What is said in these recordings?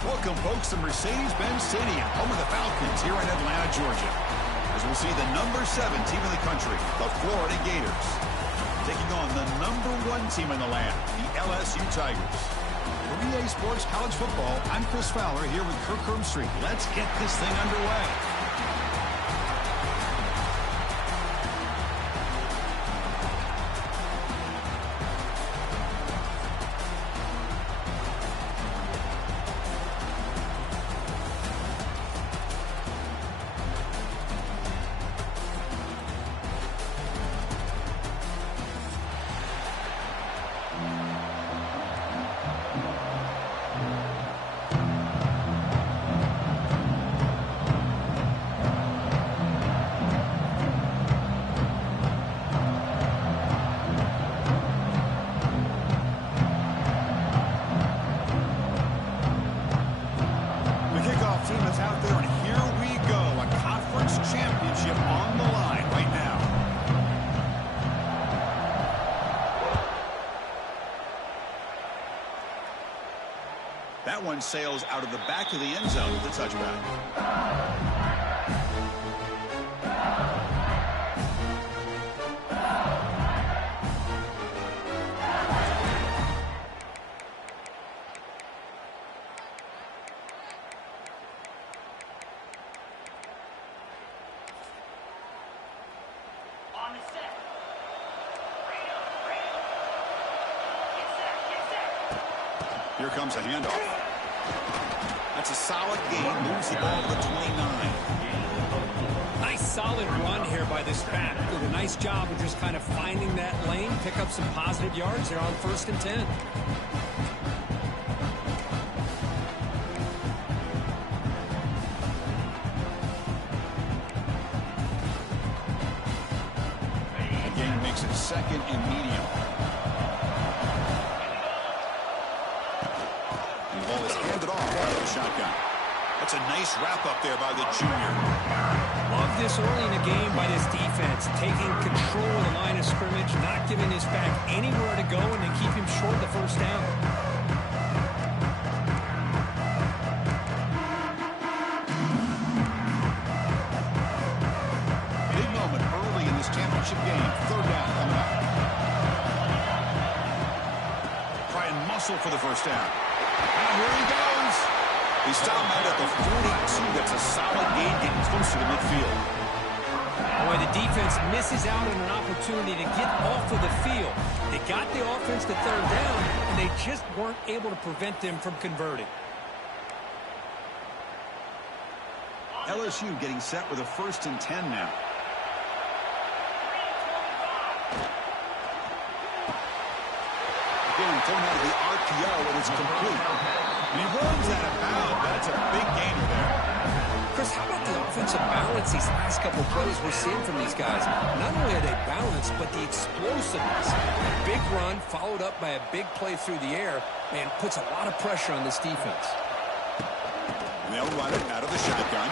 Welcome, folks, to Mercedes-Benz Stadium, home of the Falcons here in Atlanta, Georgia. As we'll see the number 7 team in the country, the Florida Gators, taking on the number 1 team in the land, the LSU Tigers. For EA Sports College Football, I'm Chris Fowler here with Kirk Street. Let's get this thing underway. That one sails out of the back of the end zone with the touchback. Here comes a handoff. That's a solid gain. Moves the ball to the 29. Nice solid run here by this back. Did a nice job of just kind of finding that lane, pick up some positive yards there on 1st and 10. Again, makes it 2nd and medium. Ball is handed off out of the shotgun. That's a nice wrap-up there by the junior. Love this early in the game by this defense, taking control of the line of scrimmage, not giving his back anywhere to go, and then keep him short of the 1st down. Big moment early in this championship game. 3rd down coming up. Try and muscle for the 1st down. And here he goes. He stopped out at the 42. That's a solid gain, getting closer to midfield. Boy, the defense misses out on an opportunity to get off of the field. They got the offense to 3rd down, and they just weren't able to prevent them from converting. LSU getting set with a 1st and 10 now. Again, thrown out of the RPO, and it's complete. And he runs out of bounds. That's a big gainer there. Chris, how about the offensive balance these last couple plays we're seeing from these guys? Not only are they balanced, but the explosiveness. A big run followed up by a big play through the air, man, puts a lot of pressure on this defense. And they'll run it out of the shotgun.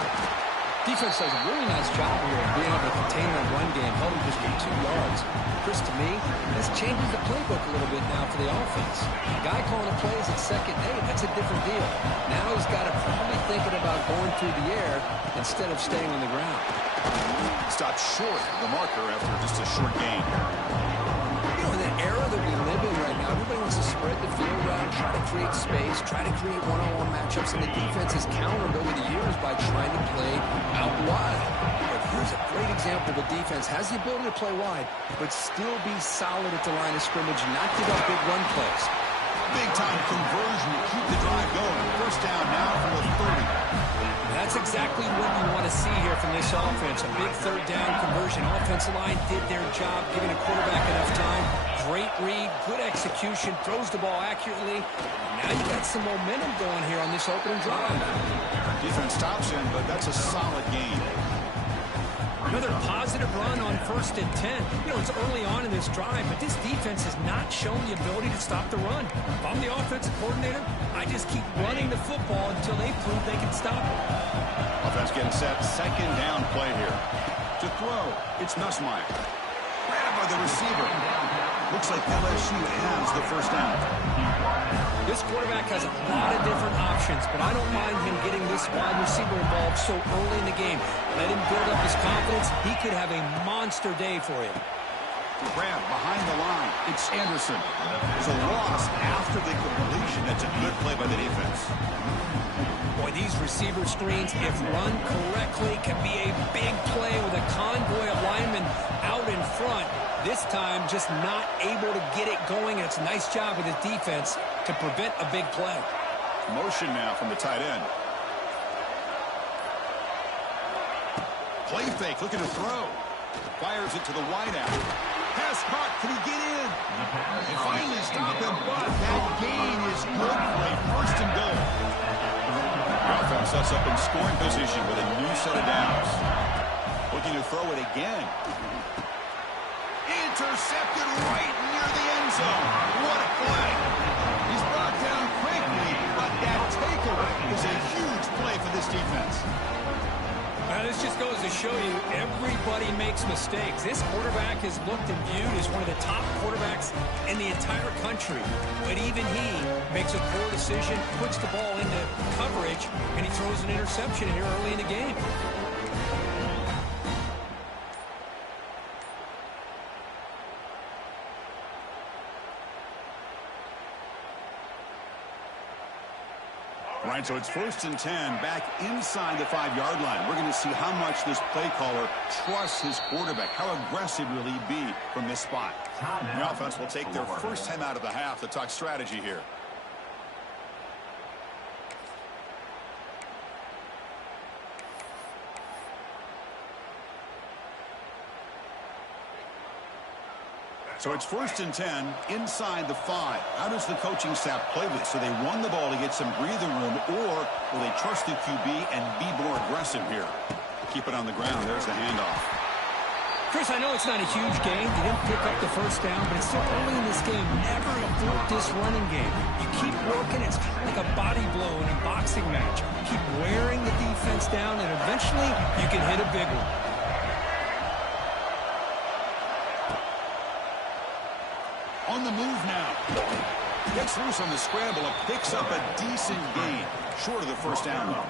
Defense does a really nice job here of being able to contain that run game, held him just for 2 yards. Chris, to me, this changes the playbook a little bit now for the offense. The guy calling the plays at 2nd and 8, that's a different deal. Now he's got to probably thinking about going through the air instead of staying on the ground. Stopped short of the marker after just a short gain. You know, in the era that we live in right now, everybody wants to spread the field around, try to create space, try to create one-on-one matchups, and the defense has countered over the years by trying to play out wide. But here's a great example of a defense has the ability to play wide, but still be solid at the line of scrimmage, not give up big run plays. Big-time conversion to keep the drive going. 1st down now from the 30. That's exactly what you want to see here from this offense. A big 3rd down conversion. Offensive line did their job, giving a quarterback enough time. Great read, good execution, throws the ball accurately. Now you got some momentum going here on this opening drive. Defense stops him, but that's a solid gain. Another positive run on 1st and 10. You know, it's early on in this drive, but this defense has not shown the ability to stop the run. If I'm the offensive coordinator, I just keep running the football until they prove they can stop it. Offense getting set. 2nd down play here. To throw, it's Nussmeier. Grabbed by the receiver. Looks like LSU has the 1st down. This quarterback has a lot of different options, but I don't mind him getting this wide receiver involved so early in the game. Let him build up his confidence. He could have a monster day for you. Grab behind the line. It's Anderson. There's a loss after the completion. That's a good play by the defense. Boy, these receiver screens, if run correctly, can be a big play with a convoy of linemen out in front. This time, just not able to get it going. And it's a nice job with his defense to prevent a big play. Motion now from the tight end. Play fake, looking to throw. Fires it to the wideout. Pass caught. Can he get in? They finally stop him, but that gain is good for a first and goal. The offense sets up in scoring position with a new set of downs. Looking to throw it again. Intercepted right near the end zone. What a play. He's brought down quickly, but that takeaway is a huge play for this defense. Now, this just goes to show you everybody makes mistakes. This quarterback is looked and viewed as one of the top quarterbacks in the entire country. But even he makes a poor decision, puts the ball into coverage, and he throws an interception here early in the game. Right, so it's 1st and 10 back inside the 5-yard line. We're going to see how much this play caller trusts his quarterback. How aggressive will he be from this spot? The offense will take their first time out of the half to talk strategy here. So it's 1st and 10 inside the 5. How does the coaching staff play this? So they run the ball to get some breathing room, or will they trust the QB and be more aggressive here? Keep it on the ground. There's the handoff. Chris, I know it's not a huge game. They didn't pick up the first down, but it's still early in this game. Never abort this running game. You keep working. It's kind of like a body blow in a boxing match. Keep wearing the defense down, and eventually you can hit a big one. On the move now. Gets loose on the scramble and picks up a decent gain. Short of the first down, though.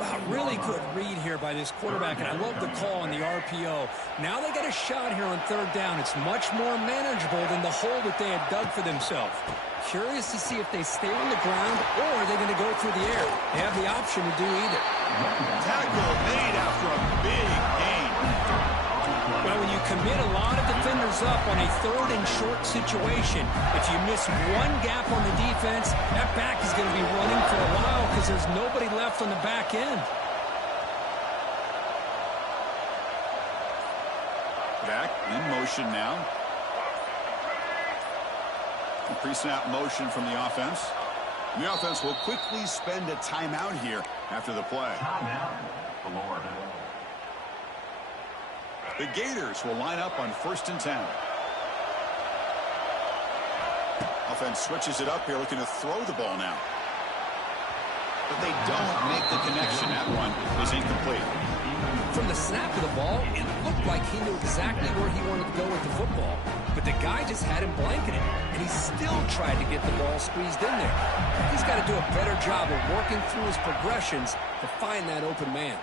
Wow, really good read here by this quarterback, and I love the call on the RPO. Now they got a shot here on 3rd down. It's much more manageable than the hole that they had dug for themselves. Curious to see if they stay on the ground or are they going to go through the air. They have the option to do either. Tackle made after a big gain. Well, when you commit a lot of defenders up on a 3rd and short situation, if you miss one gap on the defense, that back is going to be running for a while because there's nobody left on the back end. Back in motion now. Pre-snap motion from the offense. The offense will quickly spend a timeout here after the play. The Gators will line up on 1st and 10. Offense switches it up here, looking to throw the ball now. But they don't make the connection. That one is incomplete. From the snap of the ball, it looked like he knew exactly where he wanted to go with the football. But the guy just had him blanketed, and he still tried to get the ball squeezed in there. He's got to do a better job of working through his progressions to find that open man.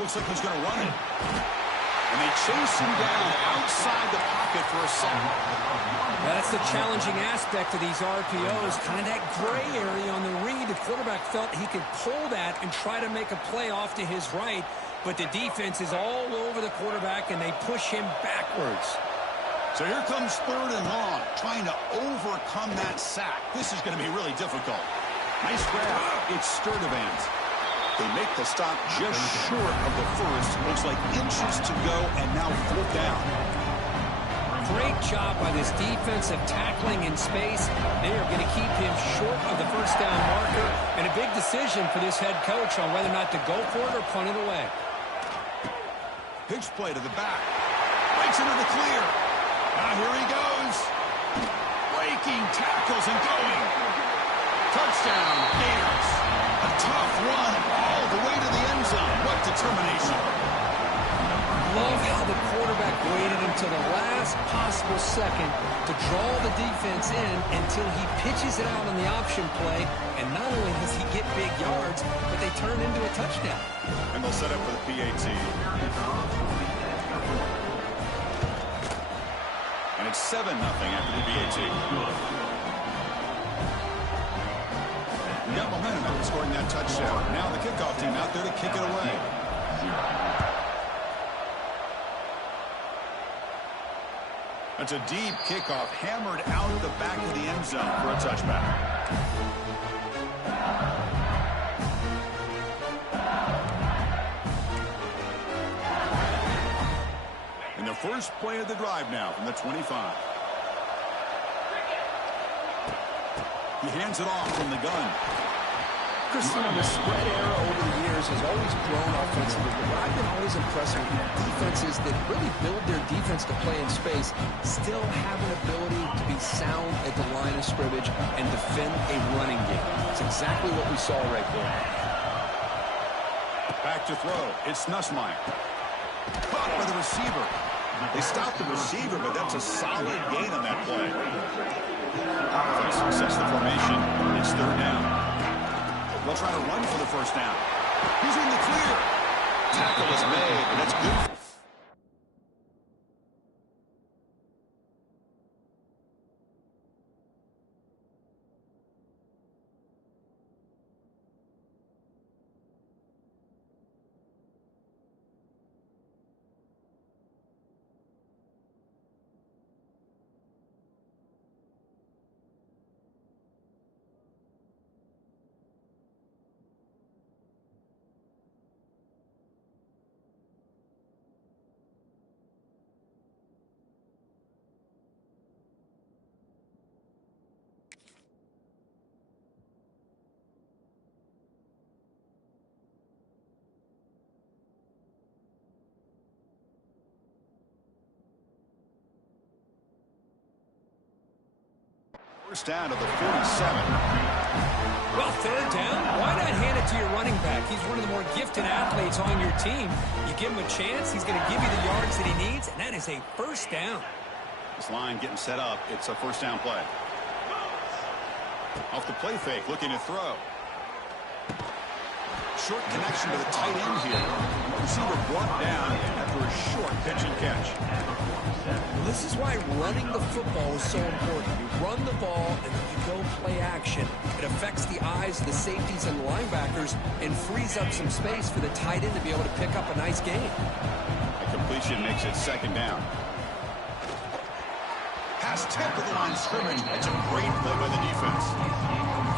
Looks like he's going to run it. And they chase him down outside the pocket for a second. That's the challenging aspect of these RPOs, kind of that gray area on the read. The quarterback felt he could pull that and try to make a play off to his right, but the defense is all over the quarterback, and they push him backwards. So here comes 3rd and long, trying to overcome that sack. This is going to be really difficult. Nice grab. It's Sturdivant. They make the stop just short of the first. Looks like inches to go, and now 4th down. Great job by this defensive tackling in space. They are going to keep him short of the first down marker, and a big decision for this head coach on whether or not to go for it or punt it away. Pitch play to the back. Breaks into the clear. Now here he goes. Breaking tackles and going. Touchdown, Gators. A tough run all the way to the end zone. What determination. love how the quarterback waited until the last possible second to draw the defense in until he pitches it out on the option play. And not only does he get big yards, but they turn into a touchdown. And they'll set up for the PAT. And it's 7-0 after the PAT. We got momentum after scoring that touchdown. Now the kickoff team out there to kick it away. That's a deep kickoff, hammered out the back of the end zone for a touchback. And the first play of the drive now from the 25. He hands it off from the gun. Christian, the spread era over the years has always grown offensively, but what I've been always impressed with defenses that really build their defense to play in space still have an ability to be sound at the line of scrimmage and defend a running game. It's exactly what we saw right there. Back to throw. It's Nussmeier. Caught by the receiver. They stopped the receiver, but that's a solid gain on that play. Success the formation. It's third down. They'll try to run for the first down. He's in the clear. Tackle is made, and that's good. First down to the 47. Well, third down, why not hand it to your running back? He's one of the more gifted athletes on your team. You give him a chance, he's going to give you the yards that he needs, and that is a first down. This line getting set up. It's a first down play. Off the play fake, looking to throw. Short connection to the tight end here. Receiver brought down after a short pitch and catch. This is why running the football is so important. You run the ball and then you go play action. It affects the eyes of the safeties and the linebackers and frees up some space for the tight end to be able to pick up a nice gain. A completion makes it second down. Pass tip to the line of scrimmage. It's a great play by the defense.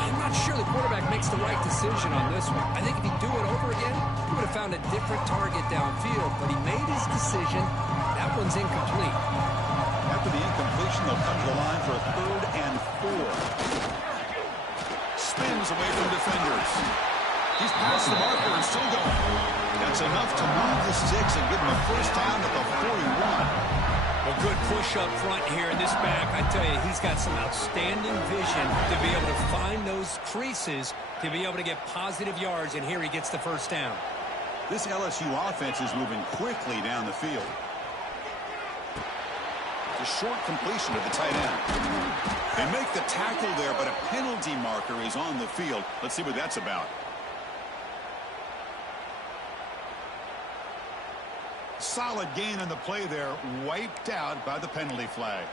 I'm not sure the quarterback makes the right decision on this one. I think if he'd do it over again, he would have found a different target downfield, but he made his decision. That one's incomplete. After the incompletion, they'll come to the line for a 3rd and 4. Spins away from defenders. He's past the marker and still going. That's enough to move the sticks and give him a first down at the 41. A good push up front here in this back. I tell you, he's got some outstanding vision to be able to find those creases to be able to get positive yards, and here he gets the first down. This LSU offense is moving quickly down the field. A short completion to the tight end. They make the tackle there, but a penalty marker is on the field. Let's see what that's about. Solid gain on the play there, wiped out by the penalty flag.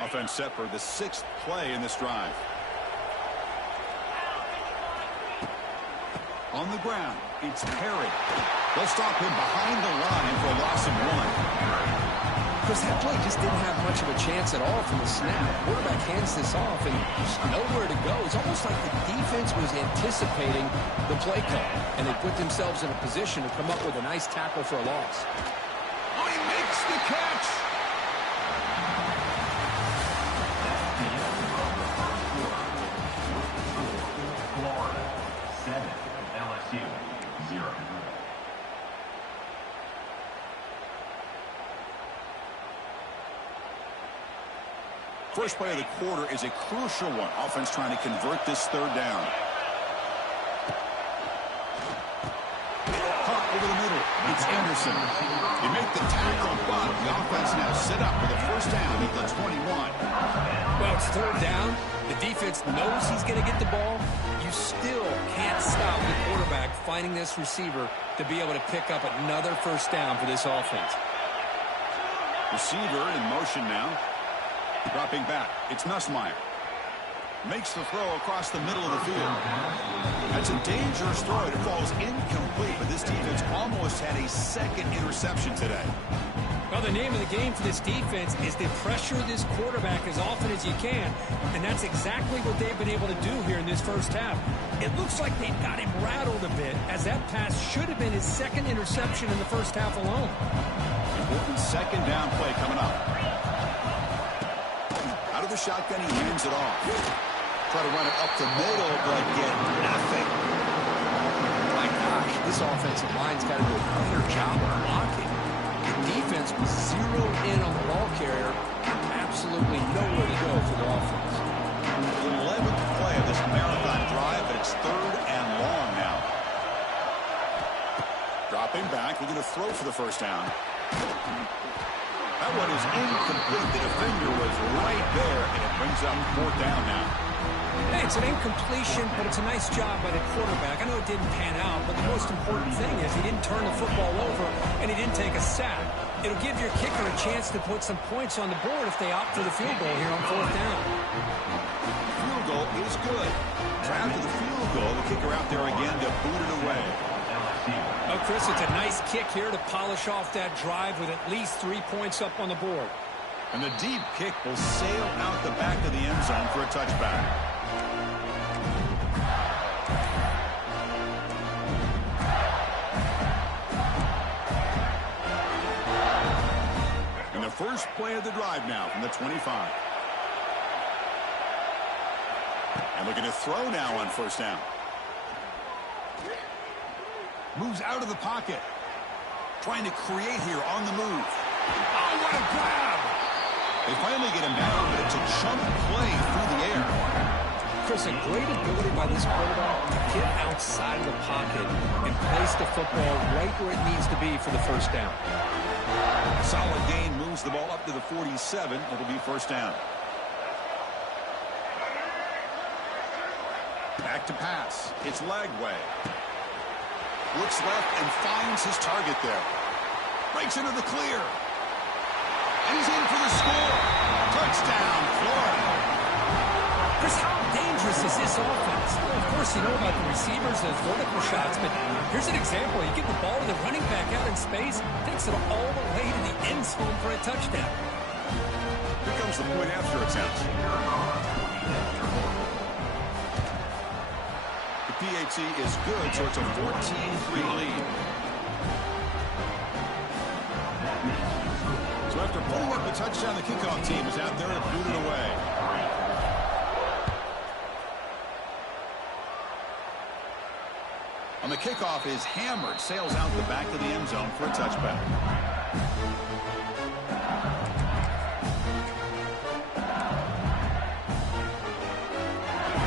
Offense set for the 6th play in this drive. On the ground, it's Perry. They'll stop him behind the line for a loss of 1. Because that play just didn't have much of a chance at all from the snap. The quarterback hands this off and there's nowhere to go. It's almost like the defense was anticipating the play call, and they put themselves in a position to come up with a nice tackle for a loss. Oh, he makes the catch! Florida 7, LSU 0. First play of the quarter is a crucial one. Offense trying to convert this third down. Caught over the middle. It's Anderson. They make the tackle, but the offense now set up with a first down at the 21. Well, it's third down. The defense knows he's going to get the ball. You still can't stop the quarterback finding this receiver to be able to pick up another first down for this offense. Receiver in motion now. Dropping back. It's Nussmeier. Makes the throw across the middle of the field. That's a dangerous throw. It falls incomplete, but this defense almost had a second interception today. Well, the name of the game for this defense is to pressure this quarterback as often as you can, and that's exactly what they've been able to do here in this first half. It looks like they've got him rattled a bit, as that pass should have been his second interception in the first half alone. Important second down play coming up. Out of the shotgun, he hands it off. Try to run it up the middle, but get nothing. My gosh, this offensive line's got to do a better job of blocking. The defense was zeroed in on the ball carrier. Absolutely nowhere to go for the offense. The 11th play of this marathon drive, but it's third and long now. Dropping back, we're going to throw for the first down. That one is incomplete. The defender was right there, and it brings up fourth down now. Hey, it's an incompletion, but it's a nice job by the quarterback. I know it didn't pan out, but the most important thing is he didn't turn the football over, and he didn't take a sack. It'll give your kicker a chance to put some points on the board if they opt for the field goal here on fourth down. Field goal is good. So after the field goal, the kicker out there again to boot it away. Oh, Chris, it's a nice kick here to polish off that drive with at least 3 points up on the board. And the deep kick will sail out the back of the end zone for a touchback. And the first play of the drive now from the 25. And looking to throw now on first down. Moves out of the pocket. Trying to create here on the move. Oh, what a grab! They finally get him down, but it's a chunk play through the air. Chris, a great ability by this quarterback to get outside of the pocket and place the football right where it needs to be for the first down. Solid gain, moves the ball up to the 47. It'll be first down. Back to pass. It's Lagway. Looks left and finds his target there. Breaks into the clear. And he's in for the score. Touchdown, Florida. Chris, how dangerous is this offense? Well, of course, you know about the receivers, those vertical shots, but here's an example. You get the ball to the running back out in space, takes it all the way to the end zone for a touchdown. Here comes the point after attempt. The PAT is good, so it's a 14-3 lead. So after pulling up the touchdown, the kickoff team is out there to boot it away. On the kickoff is hammered, sails out the back of the end zone for a touchback.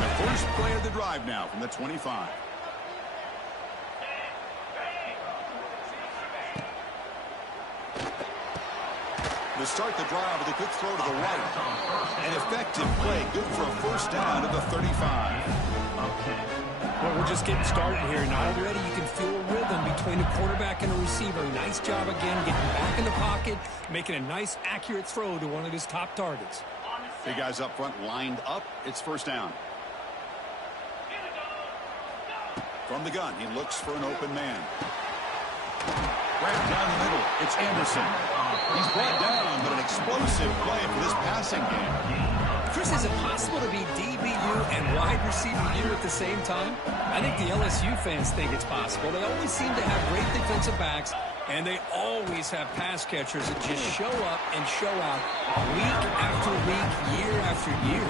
The first play of the drive now from the 25. To start the drive with a quick throw to the right. An effective play, good for a first down at the 35. Well, we're just getting started here, and already you can feel a rhythm between the quarterback and the receiver. Nice job again, getting back in the pocket, making a nice, accurate throw to one of his top targets. Big guys up front lined up. It's first down. From the gun, he looks for an open man. Right down the middle, it's Anderson. He's brought down, but an explosive play for this passing game. Chris, is it possible to be DBU and wide receiver U at the same time? I think the LSU fans think it's possible. They always seem to have great defensive backs, and they always have pass catchers that just show up and show out week after week, year after year.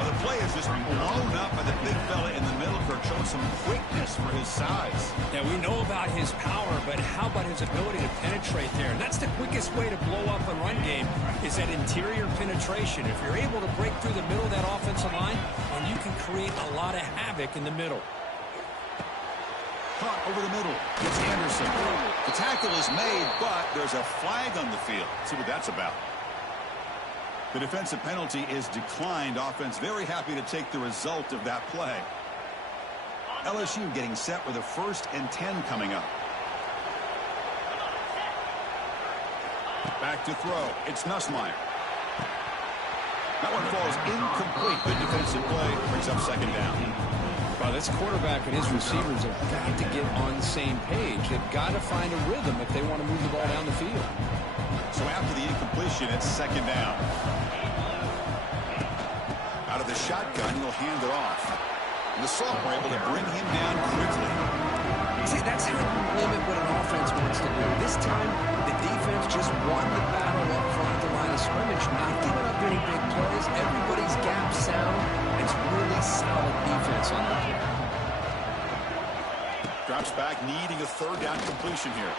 A Well, the play is just blown up by the big fella in the middle, Kirk, showing some quickness for his size. Yeah, we know about his power, but how about his ability to penetrate there? And that's the quickest way to blow up a run game, is that interior penetration. If you're able to break through the middle of that offensive line, and you can create a lot of havoc in the middle. Caught over the middle. It's Anderson. The tackle is made, but there's a flag on the field. Let's see what that's about. The defensive penalty is declined. Offense very happy to take the result of that play. LSU getting set with a 1st and 10 coming up. Back to throw. It's Nussmeier. That one falls incomplete. Good defensive play. Brings up 2nd down. Well, this quarterback and his receivers have got to get on the same page. They've got to find a rhythm if they want to move the ball down the field. So after the incompletion, it's 2nd down. Out of the shotgun, he'll hand it off. And the Salt were able to bring him down quickly. See, that's how you limit what an offense wants to do. This time, the defense just won the battle up front at the line of scrimmage, not giving up any big plays. Everybody's gap sound. It's really solid defense on the play. Drops back, needing a 3rd down completion here.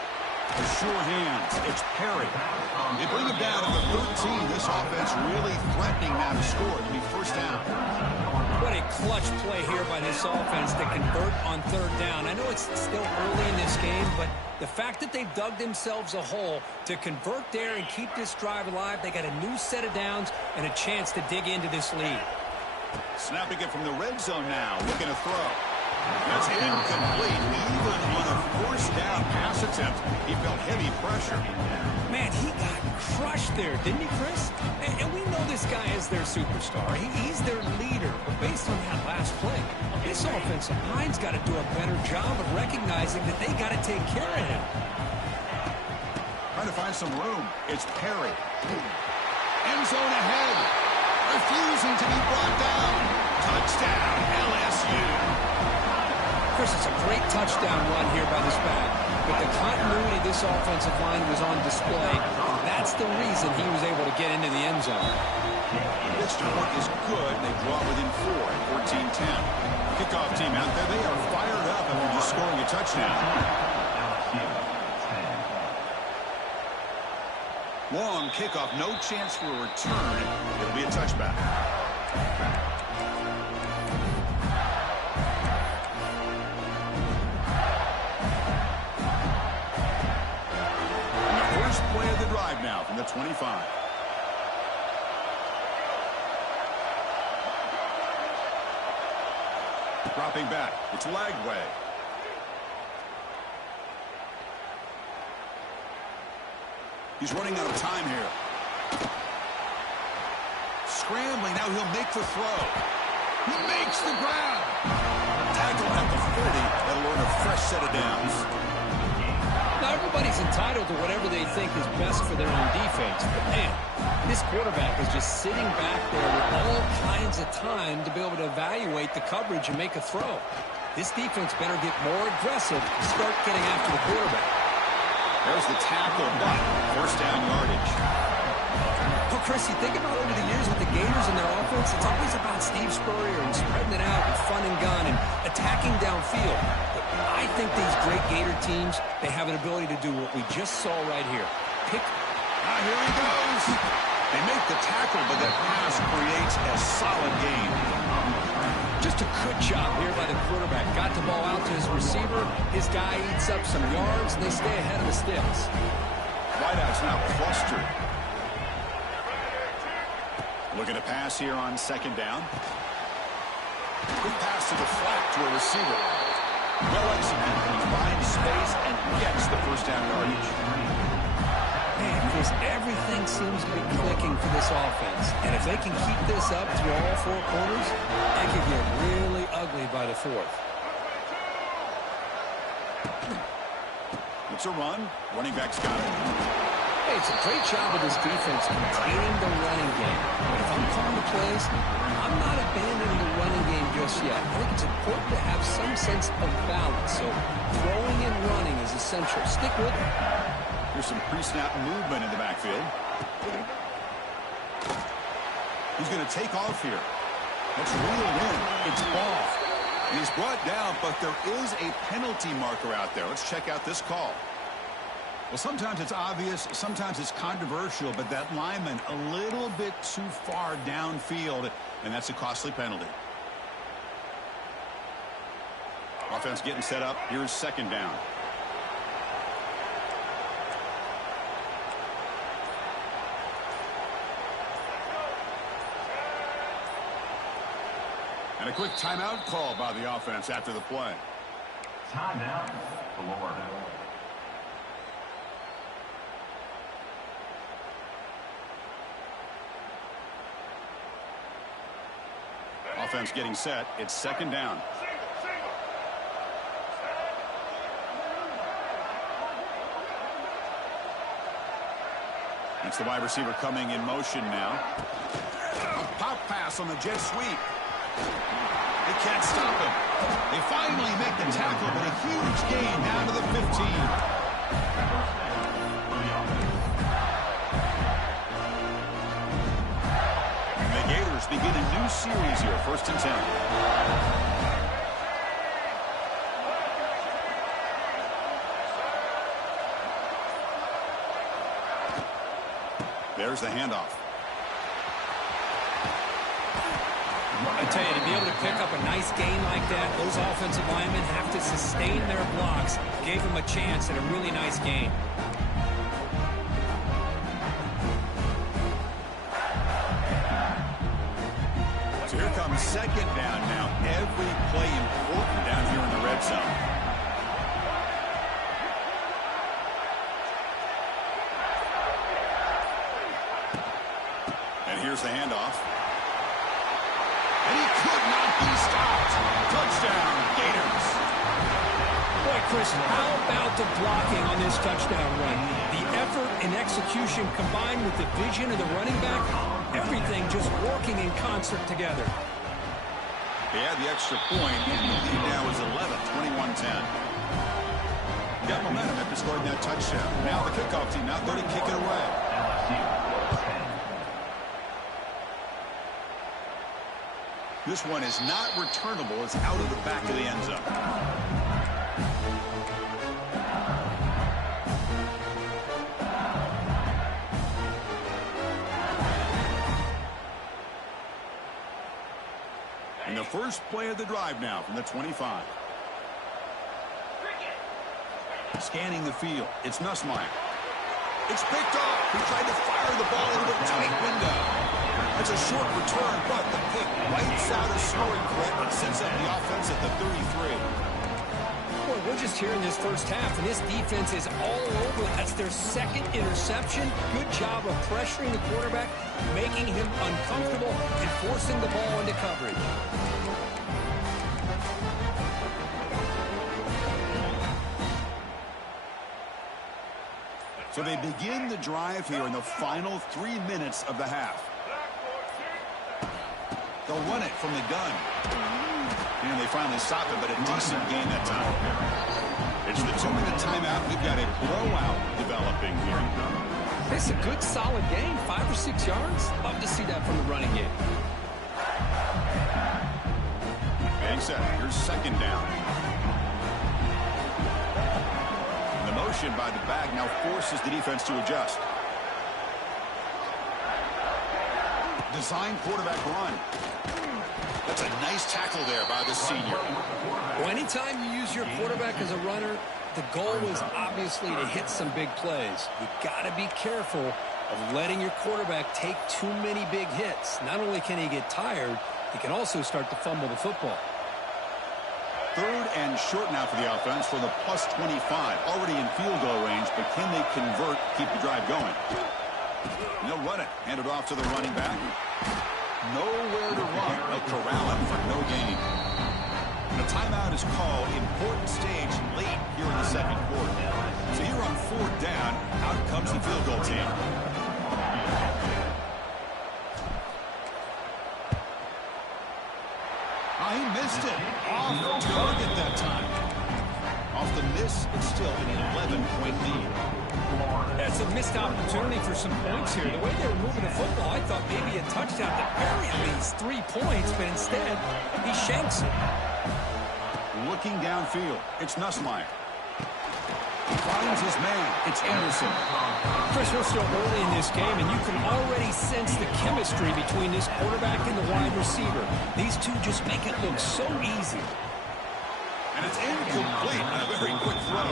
The sure hands. It's Perry. They bring him down to the 13. This offense really threatening now to score. It'll be 1st down. What a clutch play here by this offense to convert on 3rd down. I know it's still early in this game, but the fact that they've dug themselves a hole to convert there and keep this drive alive, they got a new set of downs and a chance to dig into this lead. Snapping it from the red zone now. Looking to throw. That's incomplete. Even on a 1st down pass attempt, he felt heavy pressure. Man, he got crushed there, didn't he, Chris? And we know this guy is their superstar. He's their leader. But based on that last play, this offensive line's got to do a better job of recognizing that they got to take care of him. Trying to find some room. It's Perry. End zone ahead. Refusing to be brought down. Touchdown, LSU. Chris, it's a great touchdown run here by this back. But the continuity of this offensive line was on display. That's the reason he was able to get into the end zone. This point is good. They draw within 4 at 14-10. Kickoff team out there. They are fired up after just scoring a touchdown. Long kickoff. No chance for a return. It'll be a touchback. Play of the drive now from the 25. Dropping back. It's Lagway. He's running out of time here. Scrambling. Now he'll make the throw. He makes the grab. Tackle at the 40. That'll earn a fresh set of downs. Now, everybody's entitled to whatever they think is best for their own defense. But, man, this quarterback is just sitting back there with all kinds of time to be able to evaluate the coverage and make a throw. This defense better get more aggressive and start getting after the quarterback. There's the tackle, but 1st down yardage. Well, Chris, you think about over the years with the Gators and their offense, it's always about Steve Spurrier and spreading it out and fun and gun and attacking downfield. I think these great Gator teams, they have an ability to do what we just saw right here. Here he goes. They make the tackle, but that pass creates a solid gain. Just a good job here by the quarterback. Got the ball out to his receiver. His guy eats up some yards, and they stay ahead of the sticks. Wideouts now clustered. Looking to pass here on 2nd down. Quick pass to the flat to a receiver. Well executed. He finds space and gets the 1st down yardage. Man, Chris, everything seems to be clicking for this offense. And if they can keep this up through all 4 quarters, they could get really ugly by the 4th. It's a run. Running back's got it. Hey, it's a great job of this defense containing the running game. But if I'm calling the plays, I'm not abandoning the running game just yet. I think it's important to have some sense of balance. So throwing and running is essential. Stick with it. There's some pre-snap movement in the backfield. He's going to take off here. Let's reel it in. It's ball. And he's brought down, but there is a penalty marker out there. Let's check out this call. Well, sometimes it's obvious, sometimes it's controversial, but that lineman a little bit too far downfield, and that's a costly penalty. Offense getting set up. Here's second down. And a quick timeout call by the offense after the play. Timeout, Florida. Offense getting set. It's second down. It's the wide receiver coming in motion now. A pop pass on the jet sweep. They can't stop him. They finally make the tackle, but a huge gain down to the 15. The Gators begin a new series here, 1st and 10. There's the handoff. I tell you, to be able to pick up a nice gain like that, those offensive linemen have to sustain their blocks. Gave them a chance at a really nice gain. So here comes second down now. Every play important down here in the red zone. And here's the handoff. And he could not be stopped. Touchdown, Gators. Boy, Chris, how about the blocking on this touchdown run? The effort and execution combined with the vision of the running back, everything just working in concert together. They had the extra point, and the lead now is 11, 21-10. Got momentum after scoring that touchdown. Now the kickoff team out there to kick it away. This one is not returnable. It's out of the back of the end zone. And the first play of the drive now from the 25. Scanning the field. It's Nussmeier. It's picked off. He tried to fire the ball into a tight window. That's a short return, but the pick wipes out a scoring threat and sets up the offense at the 33. Boy, we're just here in this first half, and this defense is all over. That's their second interception. Good job of pressuring the quarterback, making him uncomfortable, and forcing the ball into coverage. So they begin the drive here in the final 3 minutes of the half. They'll run it from the gun. And they finally stop it, but a decent gain that time. It's the 2-minute timeout. We've got a blowout developing here. It's a good, solid game, 5 or 6 yards. Love to see that from the running game. Being set, here's second down. The motion by the back now forces the defense to adjust. Design quarterback run. That's a nice tackle there by the senior. Well, anytime you use your quarterback as a runner, the goal is obviously to hit some big plays. You got to be careful of letting your quarterback take too many big hits. Not only can he get tired, he can also start to fumble the football. 3rd and short now for the offense for the plus 25. Already in field goal range, but can they convert, keep the drive going? And they'll run it. Hand it off to the running back. Nowhere to run. They'll corral him for no gain. And a timeout is called. Important stage late here in the second quarter. So here on 4th down, out comes the field goal team. He missed it. Off target that time. Off the miss, it's still an 11-point lead. That's a missed opportunity for some points here. The way they were moving the football, I thought maybe a touchdown to bury at least 3 points, but instead, he shanks it. Looking downfield, it's Nussmeier. Finds his man. It's Anderson. Chris, we're still early in this game, and you can already sense the chemistry between this quarterback and the wide receiver. These two just make it look so easy. And it's incomplete on a very quick throw.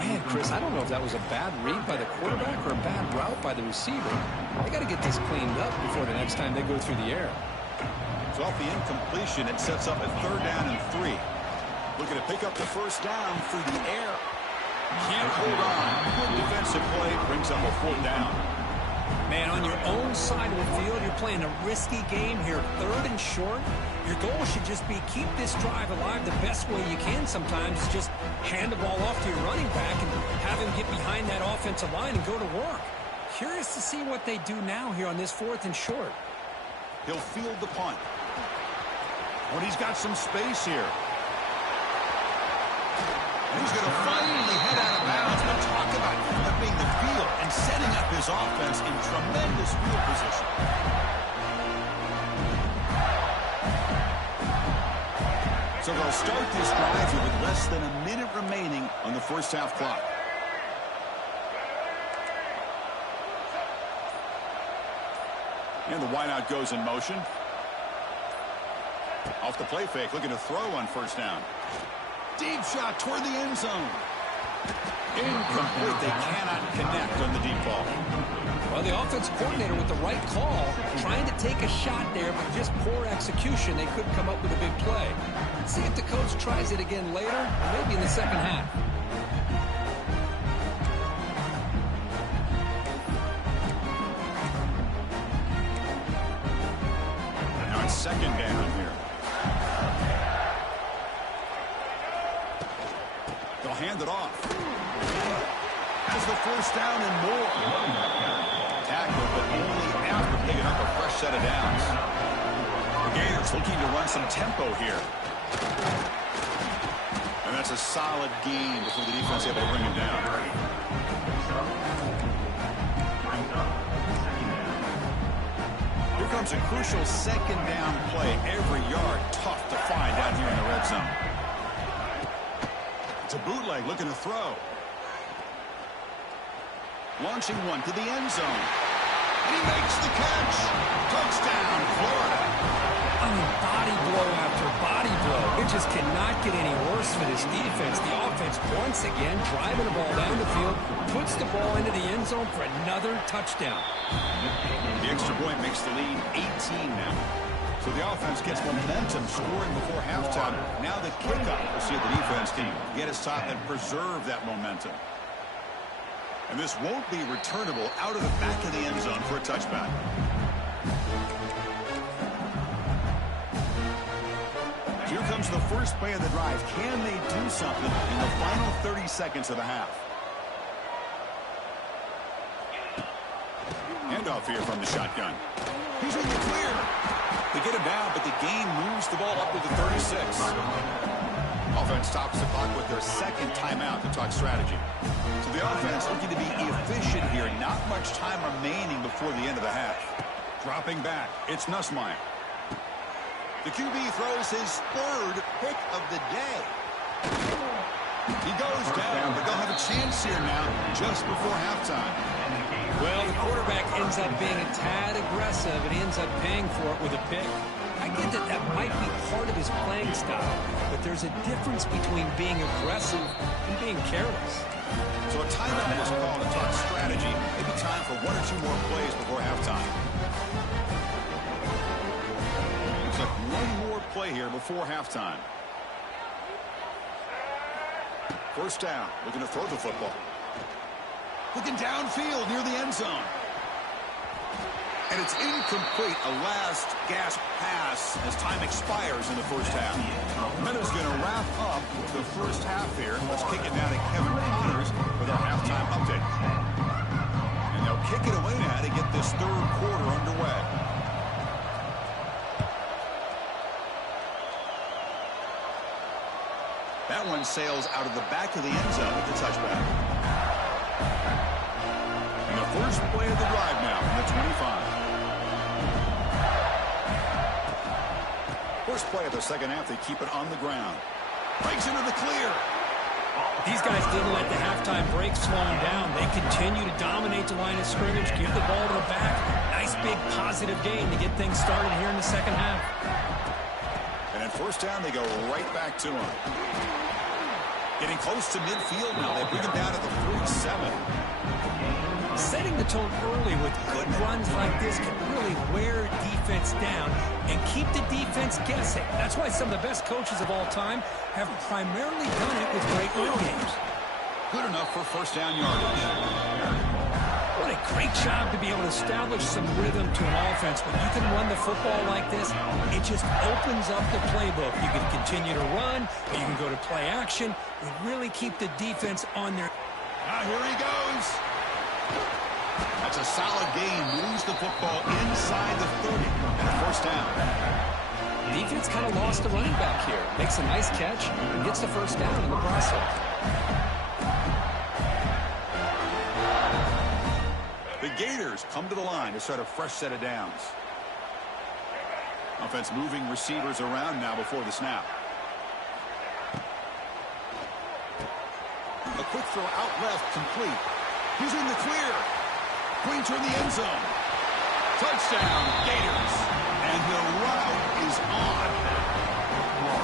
Man, Chris, I don't know if that was a bad read by the quarterback or a bad route by the receiver. They got to get this cleaned up before the next time they go through the air. So off the incompletion, it sets up a 3rd down and 3. Looking to pick up the 1st down through the air. Can't hold on. Good defensive play brings up a 4th down. Man, on your own side of the field, you're playing a risky game here. 3rd and short. Your goal should just be keep this drive alive the best way you can sometimes. Is just hand the ball off to your running back and have him get behind that offensive line and go to work. Curious to see what they do now here on this 4th and short. He'll field the punt. When he's got some space here. He's going to finally head out of bounds, but talk about flipping the field and setting up his offense in tremendous field position. So they'll start this drive here with less than a minute remaining on the 1st half clock. And the wideout goes in motion. Off the play fake, looking to throw on 1st down. Deep shot toward the end zone. Incomplete. They cannot connect on the deep ball. Well, the offensive coordinator with the right call, trying to take a shot there, but just poor execution. They couldn't come up with a big play. Let's see if the coach tries it again later, or maybe in the 2nd half. Now it's 2nd down here. They'll hand it off. Has the 1st down and more. Tackle, but only after picking up a fresh set of downs. The Gators looking to run some tempo here. And that's a solid gain before the defense able to bring him down. Here comes a crucial 2nd down play. Every yard tough to find down here in the red zone. It's a bootleg looking to throw. Launching one to the end zone. And he makes the catch. Touchdown, Florida. I mean, body blow after body blow. It just cannot get any worse for this defense. The offense, once again, driving the ball down the field, puts the ball into the end zone for another touchdown. The extra point makes the lead 18 now. So the offense gets momentum scoring before halftime. Now the kickoff. We'll see if the defense can get a stop and preserve that momentum. And this won't be returnable out of the back of the end zone for a touchback. Here comes the first play of the drive. Can they do something in the final 30 seconds of the half? Handoff here from the shotgun. He's in the clear. They get him down, but the game moves the ball up to the 36. Offense stops the clock with their 2nd timeout to talk strategy. So the offense looking to be efficient here. Not much time remaining before the end of the half. Dropping back, it's Nussmeier. The QB throws his 3rd pick of the day. He goes down, but they'll have a chance here now just before halftime. Well, the quarterback ends up being a tad aggressive and ends up paying for it with a pick. I get that that might be part of his playing style, but there's a difference between being aggressive and being careless. So a timeout was called to talk strategy. Maybe time for 1 or 2 more plays before halftime. Looks like 1 more play here before halftime. 1st down, looking to throw the football. Looking downfield near the end zone. And it's incomplete, a last gasp pass as time expires in the 1st half. Meadows going to wrap up the 1st half here. Let's kick it now to Kevin Connors with our halftime update. And they'll kick it away now to get this 3rd quarter underway. That one sails out of the back of the end zone with the touchback. first play of the drive now from the 25. First play of the second half, they keep it on the ground. Breaks into the clear. These guys didn't let the halftime break slow them down. They continue to dominate the line of scrimmage, give the ball to the back. Nice big positive gain to get things started here in the second half. And at first down, they go right back to him. Getting close to midfield now. They bring him down to the 47. Setting the tone early with good runs like this can really wear defense down and keep the defense guessing. That's why some of the best coaches of all time have primarily done it with great run games. Good enough for first down yardage. What a great job to be able to establish some rhythm to an offense. When you can run the football like this, it just opens up the playbook. You can continue to run, or you can go to play action, and really keep the defense on their... Now here he goes. That's a solid gain. Moves the football inside the 30 and a first down. Defense kind of lost the running back here. Makes a nice catch and gets the first down in the process. The Gators come to the line to start a fresh set of downs. Offense moving receivers around now before the snap. A quick throw out left, complete. He's in the clear. Pointer in the end zone. Touchdown, Gators. And the route is on.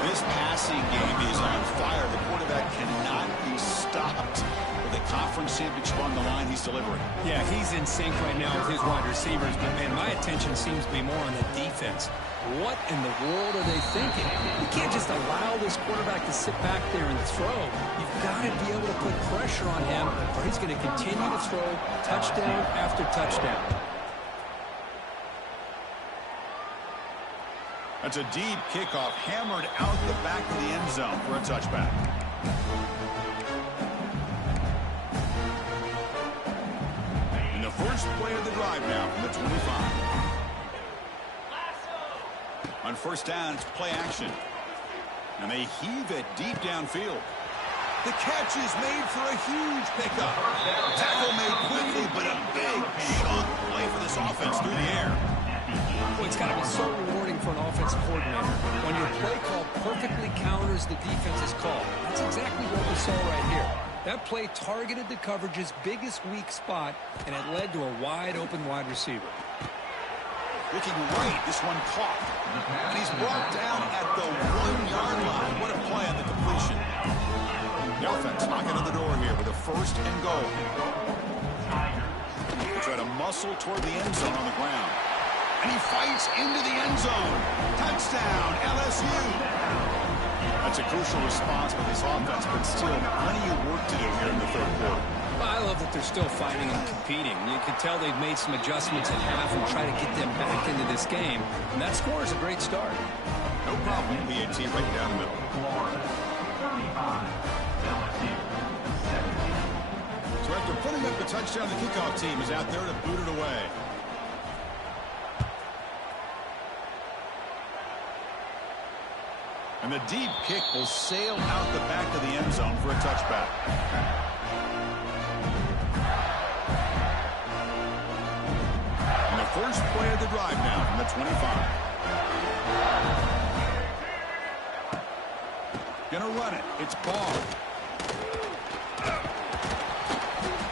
This passing game is on fire. The quarterback cannot be stopped. With the conference championship on the line, he's delivering. Yeah, he's in sync right now with his wide receivers, but man, my attention seems to be more on the defense. What in the world are they thinking? You can't just allow this quarterback to sit back there and throw. You've got to be able to put pressure on him, or he's going to continue to throw touchdown after touchdown. That's a deep kickoff, hammered out the back of the end zone for a touchback. In the first play of the drive now from the 25. On first down, it's play action. And they heave it deep downfield. The catch is made for a huge pickup. Tackle made quickly, but a big chunk play for this offense through the air. Well, it's got to be so rewarding for an offensive coordinator when your play call perfectly counters the defense's call. That's exactly what we saw right here. That play targeted the coverage's biggest weak spot, and it led to a wide-open wide receiver. Looking right, this one caught. And he's brought down at the 1-yard line. What a play on the completion. The offense knocking on the door here with a first and goal. They try to muscle toward the end zone on the ground. And he fights into the end zone. Touchdown, LSU. That's a crucial response by this offense, but still plenty of work to do here in the third quarter. Well, I love that they're still fighting and competing. You can tell they've made some adjustments at half and try to get them back into this game. And that score is a great start. No problem. BAT right down the middle. So after putting up the touchdown, the kickoff team is out there to boot it away. And the deep kick will sail out the back of the end zone for a touchback. And the first play of the drive now from the 25. Gonna run it. It's Barr.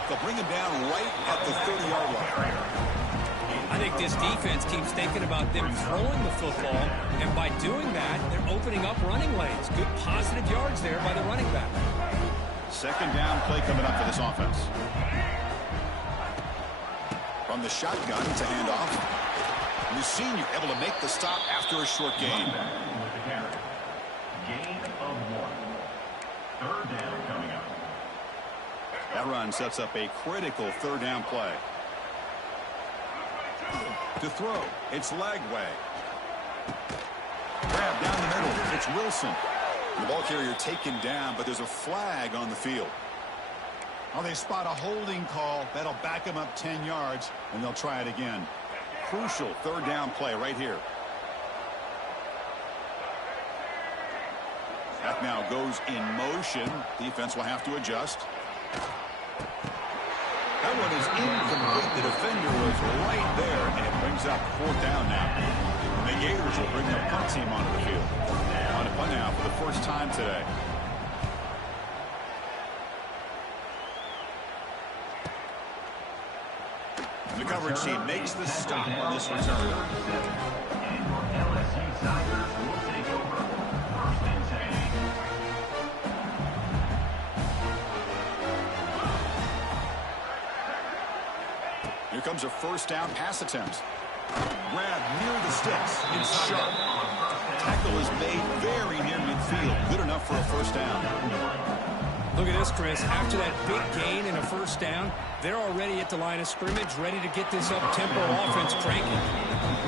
They'll bring him down right at the 30-yard line. I think this defense keeps thinking about them throwing the football, and by doing that, they're opening up running lanes. Good positive yards there by the running back. Second down play coming up for this offense. From the shotgun to handoff. And the senior able to make the stop after a short gain. Gain of 1. Third down coming up. That run sets up a critical third down play. To throw, it's Lagway. Grab down the middle, it's Wilson. The ball carrier taken down, but there's a flag on the field. Oh, they spot a holding call. That'll back them up 10 yards, and they'll try it again. Crucial third down play right here. That now goes in motion. Defense will have to adjust. That one is incomplete. The defender was right there, and it brings up 4th down now. And the Gators will bring their punt team onto the field. On a punt now for the first time today. The coverage team makes the stop on this return. And your LSU Tigers will take over 1st and 10. Here comes a 1st down pass attempt. Grab near the sticks. It's sharp. Tackle is made very near midfield. Good enough for a 1st down. Look at this, Chris. After that big gain and a 1st down, they're already at the line of scrimmage, ready to get this up-tempo offense cranking.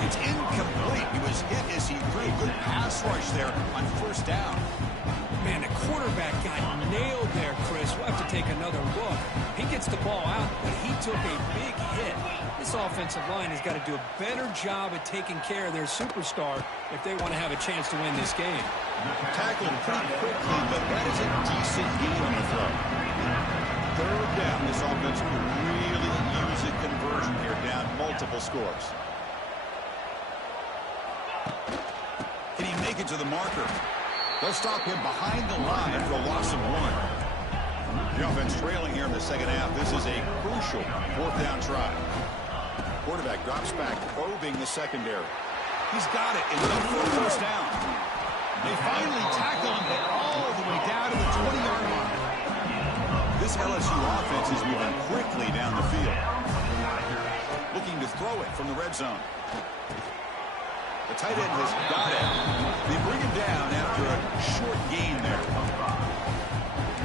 It's incomplete. He was hit as he threw a good pass rush there on 1st down. Man, the quarterback got nailed there, Chris. We'll have to take another look. He gets the ball out, but he took a big hit. This offensive line has got to do a better job at taking care of their superstar if they want to have a chance to win this game. Tackled pretty quickly, but that is a decent gain on the throw. 3rd down. This offense could really use a conversion here, down multiple scores. Can he make it to the marker? They'll stop him behind the line for a loss of 1. The offense trailing here in the 2nd half. This is a crucial 4th down try. Quarterback drops back, probing the secondary. He's got it. It's up for a 1st down. They finally tackle him all the way down to the 20-yard line. This LSU offense is moving quickly down the field. Looking to throw it from the red zone. The tight end has got it. They bring him down after a short gain there.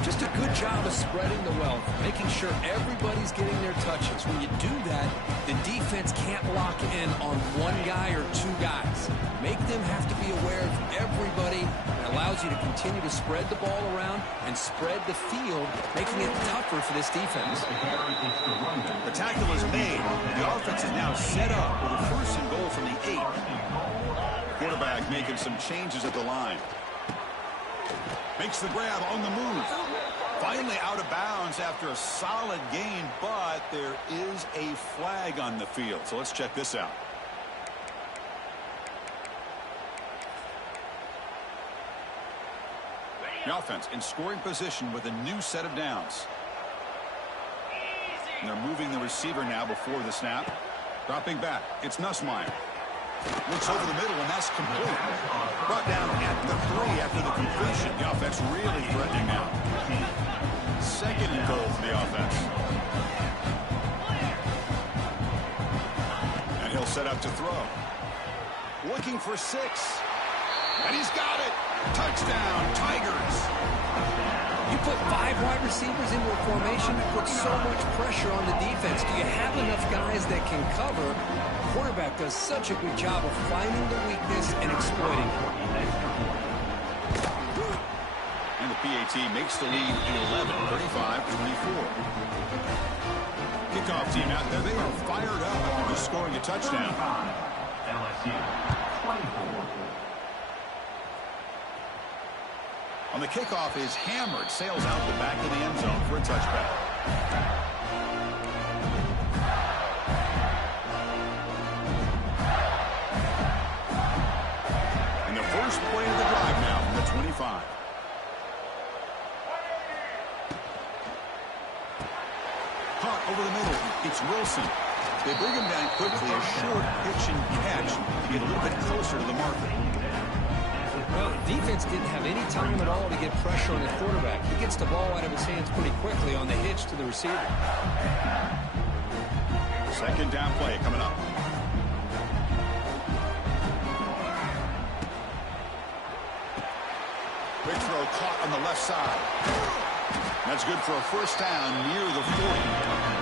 Just a good job of spreading the wealth, making sure everybody's getting their touches. When you do that, the defense can't lock in on 1 guy or 2 guys. Make them have to be aware of everybody. It allows you to continue to spread the ball around and spread the field, making it tougher for this defense. The tackle is made. The offense is now set up with a 1st and goal from the 8. Quarterback making some changes at the line. Makes the grab on the move. Finally out of bounds after a solid gain, but there is a flag on the field. So let's check this out. The offense in scoring position with a new set of downs. And they're moving the receiver now before the snap. Dropping back. It's Nussmeier. Looks over the middle, and that's complete. Brought down at the 3 after the completion. The offense really threatening now. 2nd and goal for the offense. And he'll set up to throw. Looking for 6. And he's got it. Touchdown, Tigers. You put 5 wide receivers into a formation, you put so much pressure on the defense. Do you have enough guys that can cover? The quarterback does such a good job of finding the weakness and exploiting it. And the PAT makes the lead 11, 35-24. Kickoff team out there. They are fired up after just scoring a touchdown. LSU 24. On the kickoff is hammered, sails out the back of the end zone for a touchback. And the first play of the drive now from the 25. Caught over the middle. It's Wilson. They bring him down quickly, a short pitch and catch to get a little bit closer to the marker. Well, the defense didn't have any time at all to get pressure on the quarterback. He gets the ball out of his hands pretty quickly on the hitch to the receiver. 2nd down play coming up. Quick throw caught on the left side. That's good for a 1st down near the 40.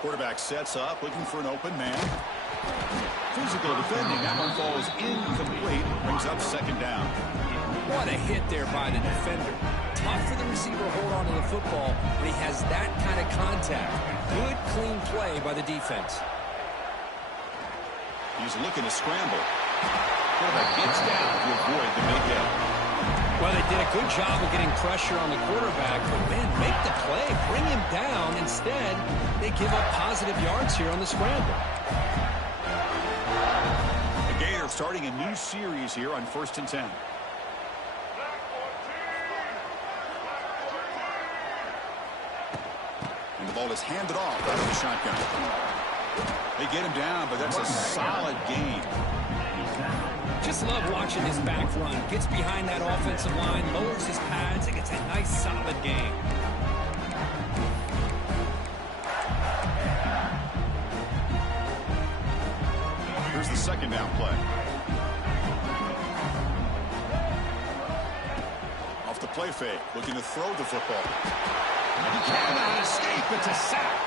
Quarterback sets up, looking for an open man. Physical defending. That one falls incomplete. Brings up 2nd down. What a hit there by the defender. Tough for the receiver to hold on to the football when he has that kind of contact. Good, clean play by the defense. He's looking to scramble. Quarterback gets down to avoid the big hit. Well, they did a good job of getting pressure on the quarterback, but, man, make the play. Bring him down. Instead, they give up positive yards here on the scramble. The Gators starting a new series here on 1st and 10. And the ball is handed off out of the shotgun. They get him down, but that's a solid gain. Just love watching this back run. Gets behind that offensive line, lowers his pads, and gets a nice, solid gain. Here's the second down play. Off the play fake, looking to throw the football. He cannot escape. It's a sack.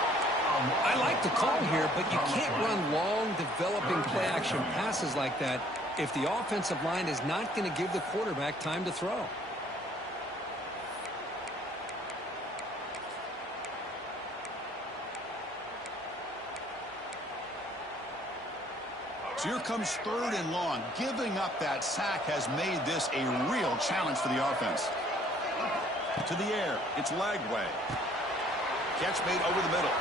I like the call here, but you can't run long, developing play-action passes like that if the offensive line is not going to give the quarterback time to throw. So here comes 3rd and long. Giving up that sack has made this a real challenge for the offense. To the air, it's Lagway. Catch made over the middle.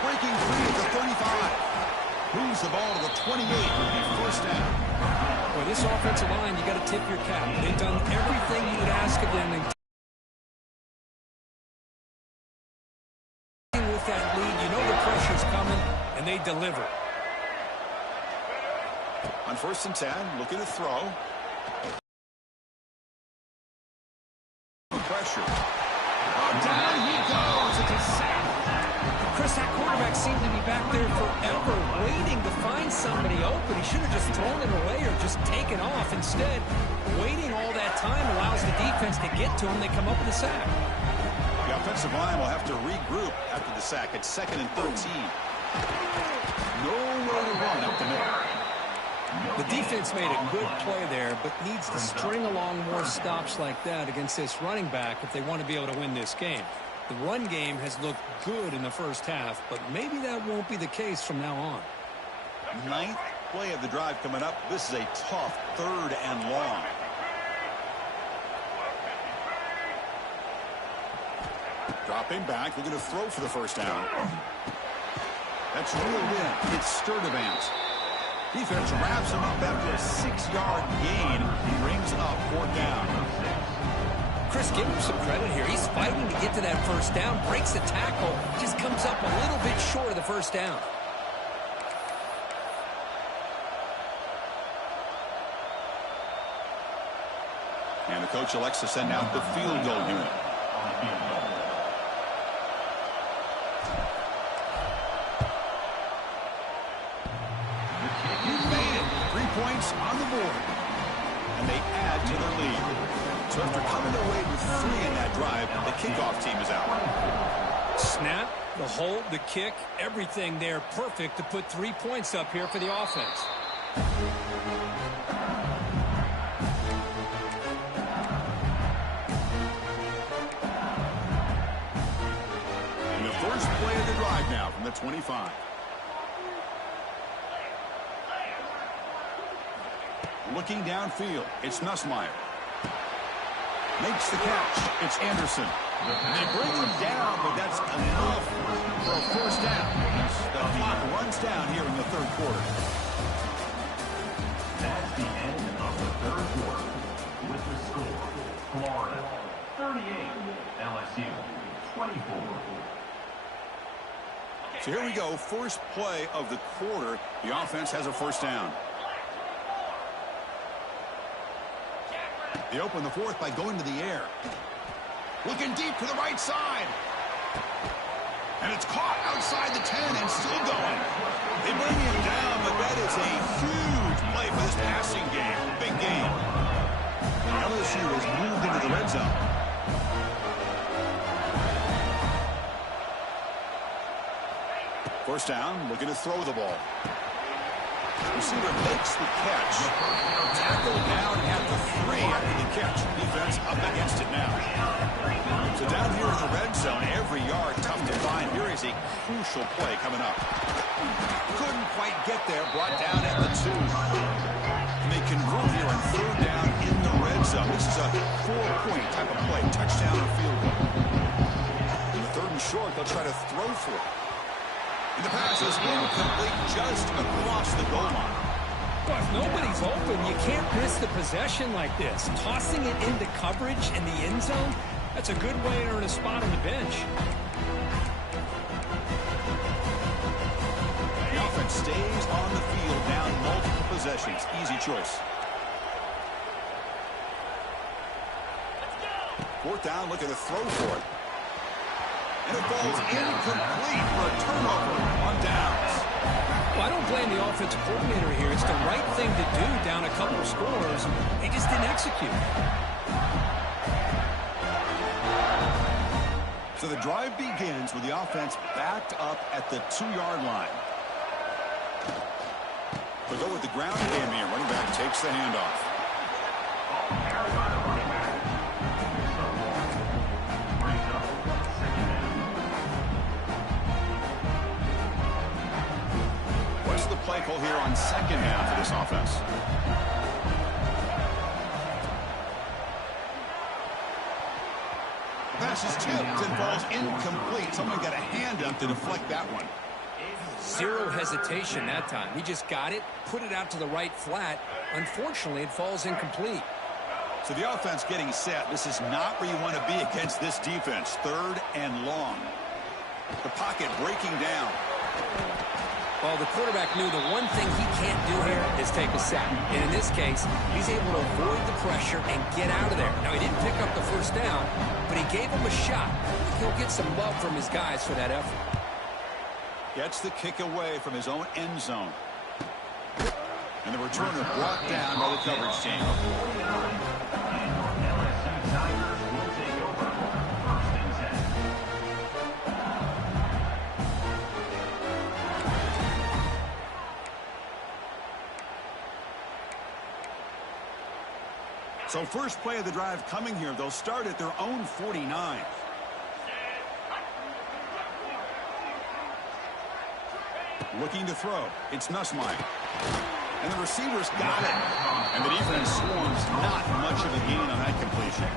Breaking free at the 35. Moves the ball to the 28 with the 1st down. Well, this offensive line, you got to tip your cap. They've done everything you would ask of them. And with that lead, you know the pressure's coming, and they deliver. On 1st and 10, looking to throw. Pressure. Oh, down he goes. It's a sack. Chris, that quarterback seemed to be back there forever, waiting to find somebody open. He should have just thrown it away or just taken off. Instead, waiting all that time allows the defense to get to him. They come up with a sack. The offensive line will have to regroup after the sack. It's 2nd and 13. Nowhere to run up the middle. The defense made a good play there, but needs to string along more stops like that against this running back if they want to be able to win this game. The run game has looked good in the first half, but maybe that won't be the case from now on. 9th play of the drive coming up. This is a tough 3rd and long. Dropping back, looking to throw for the 1st down. That's reeled in. It's Sturdivant. Defense wraps him up after a 6-yard gain. He brings up 4th down. Chris, give him some credit here. He's fighting to get to that 1st down, breaks the tackle, just comes up a little bit short of the 1st down. And the coach elects to send out the field goal unit. He made it. 3 points on the board. And they add to their lead. So after coming away with 3 in that drive, the kickoff team is out. Snap, the hold, the kick, everything there perfect to put 3 points up here for the offense. And the first play of the drive now from the 25. Looking downfield, it's Nussmeier. Makes the catch. It's Anderson. They bring him down, but that's enough for a 1st down. The clock runs down here in the 3rd quarter. That's the end of the 3rd quarter. With the score, Florida 38, LSU 24. So here we go. First play of the quarter. The offense has a 1st down. They open the 4th by going to the air. Looking deep to the right side. And it's caught outside the 10 and still going. They bring him down, but that is a huge play for this passing game. Big game. LSU has moved into the red zone. First down, looking to throw the ball. Receiver makes the catch. Tackle down at the 3 after the catch. Defense up against it now. So down here in the red zone, every yard tough to find. Here is a crucial play coming up. Couldn't quite get there. Brought down at the 2. And they convert here on 3rd down in the red zone. This is a 4-point type of play. Touchdown or field goal. In the 3rd and short, they'll try to throw for it. And the pass is incomplete just across the goal line. Well, if nobody's open, you can't miss the possession like this. Tossing it into coverage in the end zone, that's a good way to earn a spot on the bench. The offense stays on the field down multiple possessions. Easy choice. 4th down, looking to throw for it. And it falls incomplete for a turnover on downs. Well, I don't blame the offensive coordinator here. It's the right thing to do down a couple of scores. They just didn't execute. So the drive begins with the offense backed up at the 2-yard line. They'll go with the ground game here. Running back takes the handoff. What's the play call here on 2nd down for this offense? Pass is tipped and falls incomplete. Someone got a hand up to deflect that one. Zero hesitation that time. He just got it, put it out to the right flat. Unfortunately, it falls incomplete. So the offense getting set. This is not where you want to be against this defense. 3rd and long. The pocket breaking down. Well, the quarterback knew the one thing he can't do here is take a sack. And in this case, he's able to avoid the pressure and get out of there. Now, he didn't pick up the 1st down, but he gave him a shot. He'll get some love from his guys for that effort. Gets the kick away from his own end zone. And the returner brought down by the coverage team. So first play of the drive coming here. They'll start at their own 49. Looking to throw. It's Nussmeier. And the receivers got it. And the defense swarms. Not much of a gain on that completion.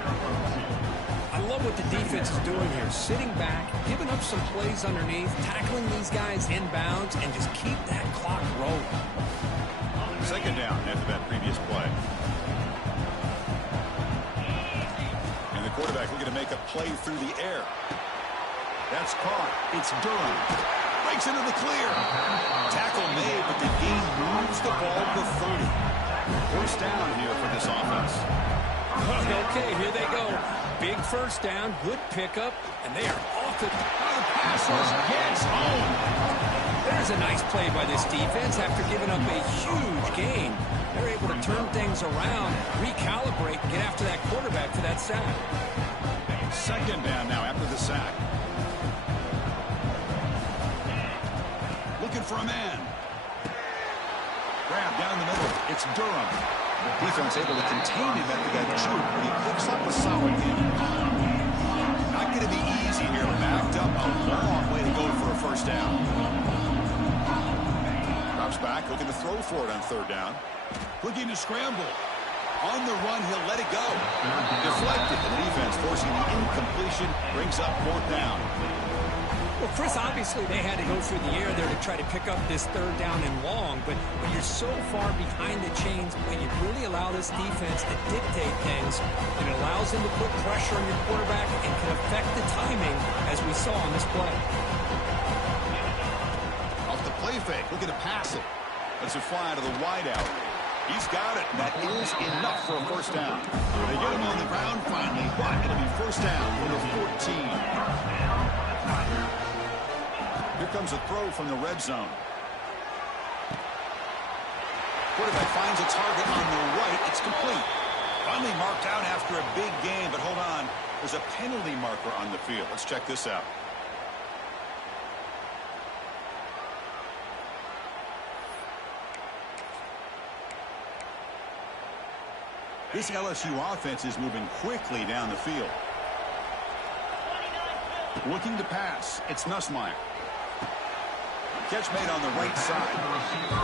I love what the defense is doing here. Sitting back, giving up some plays underneath, tackling these guys inbounds, and just keep that clock rolling. 2nd down after that previous play. And the quarterback looking to make a play through the air. That's caught. It's Durham. Breaks into the clear. Tackle made, but the game moves the ball to 30. 1st down here for this offense. Okay, here they go. Big 1st down, good pickup, and they are off it. The pass rush gets home. There's a nice play by this defense after giving up a huge gain. They're able to turn things around, recalibrate, and get after that quarterback for that sack. 2nd down now after the sack. Looking for a man. Grab down the middle. It's Durham. Defense able to contain him after that juke, but he picks up a solid gain. Not going to be easy here. Backed up a long way to go for a 1st down. Drops back, looking to throw for it on 3rd down. Looking to scramble. On the run, he'll let it go. Deflected. The defense forcing the incompletion. Brings up 4th down. Well, Chris, obviously they had to go through the air there to try to pick up this 3rd down and long, but when you're so far behind the chains, when you really allow this defense to dictate things, and it allows them to put pressure on your quarterback and can affect the timing, as we saw on this play. Off the play fake, looking to pass it. Lets it fly to the wideout. He's got it. That is enough for a 1st down. They get him on the ground finally, but it'll be 1st down for the 14. Here comes a throw from the red zone. Quarterback finds a target on the right. It's complete. Finally marked out after a big game, but hold on. There's a penalty marker on the field. Let's check this out. This LSU offense is moving quickly down the field. Looking to pass. It's Nussmeier. Catch made on the right side.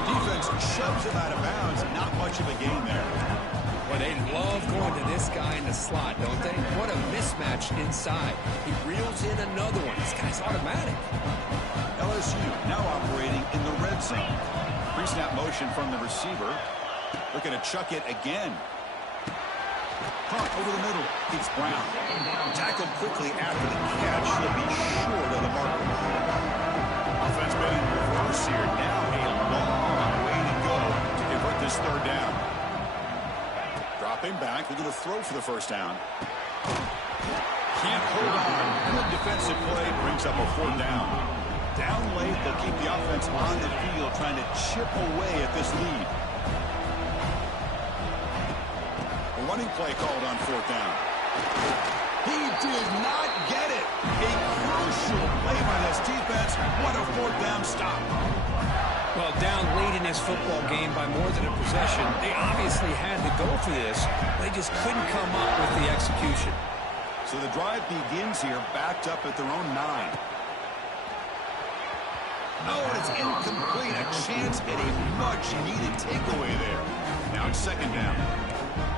Defense shoves him out of bounds. Not much of a gain there. Well, they love going to this guy in the slot, don't they? What a mismatch inside. He reels in another one. This guy's automatic. LSU now operating in the red zone. Pre-snap motion from the receiver. Looking to chuck it again. Punt over the middle. It's Brown. Tackled quickly after the catch. He'll be short of the marker. Offense made in reverse here. Now a long way to go to convert this third down. Dropping back. They're going to throw for the first down. Can't hold on. Good defensive play brings up a fourth down. Down late, they'll keep the offense on the field trying to chip away at this lead. A running play called on fourth down. He did not get it. A crucial play by this defense. What a fourth down stop. Well, down late in this football game by more than a possession, they obviously had to go for this. They just couldn't come up with the execution. So the drive begins here, backed up at their own 9. Oh, and it's incomplete. A chance at a much-needed takeaway there. Now it's second down.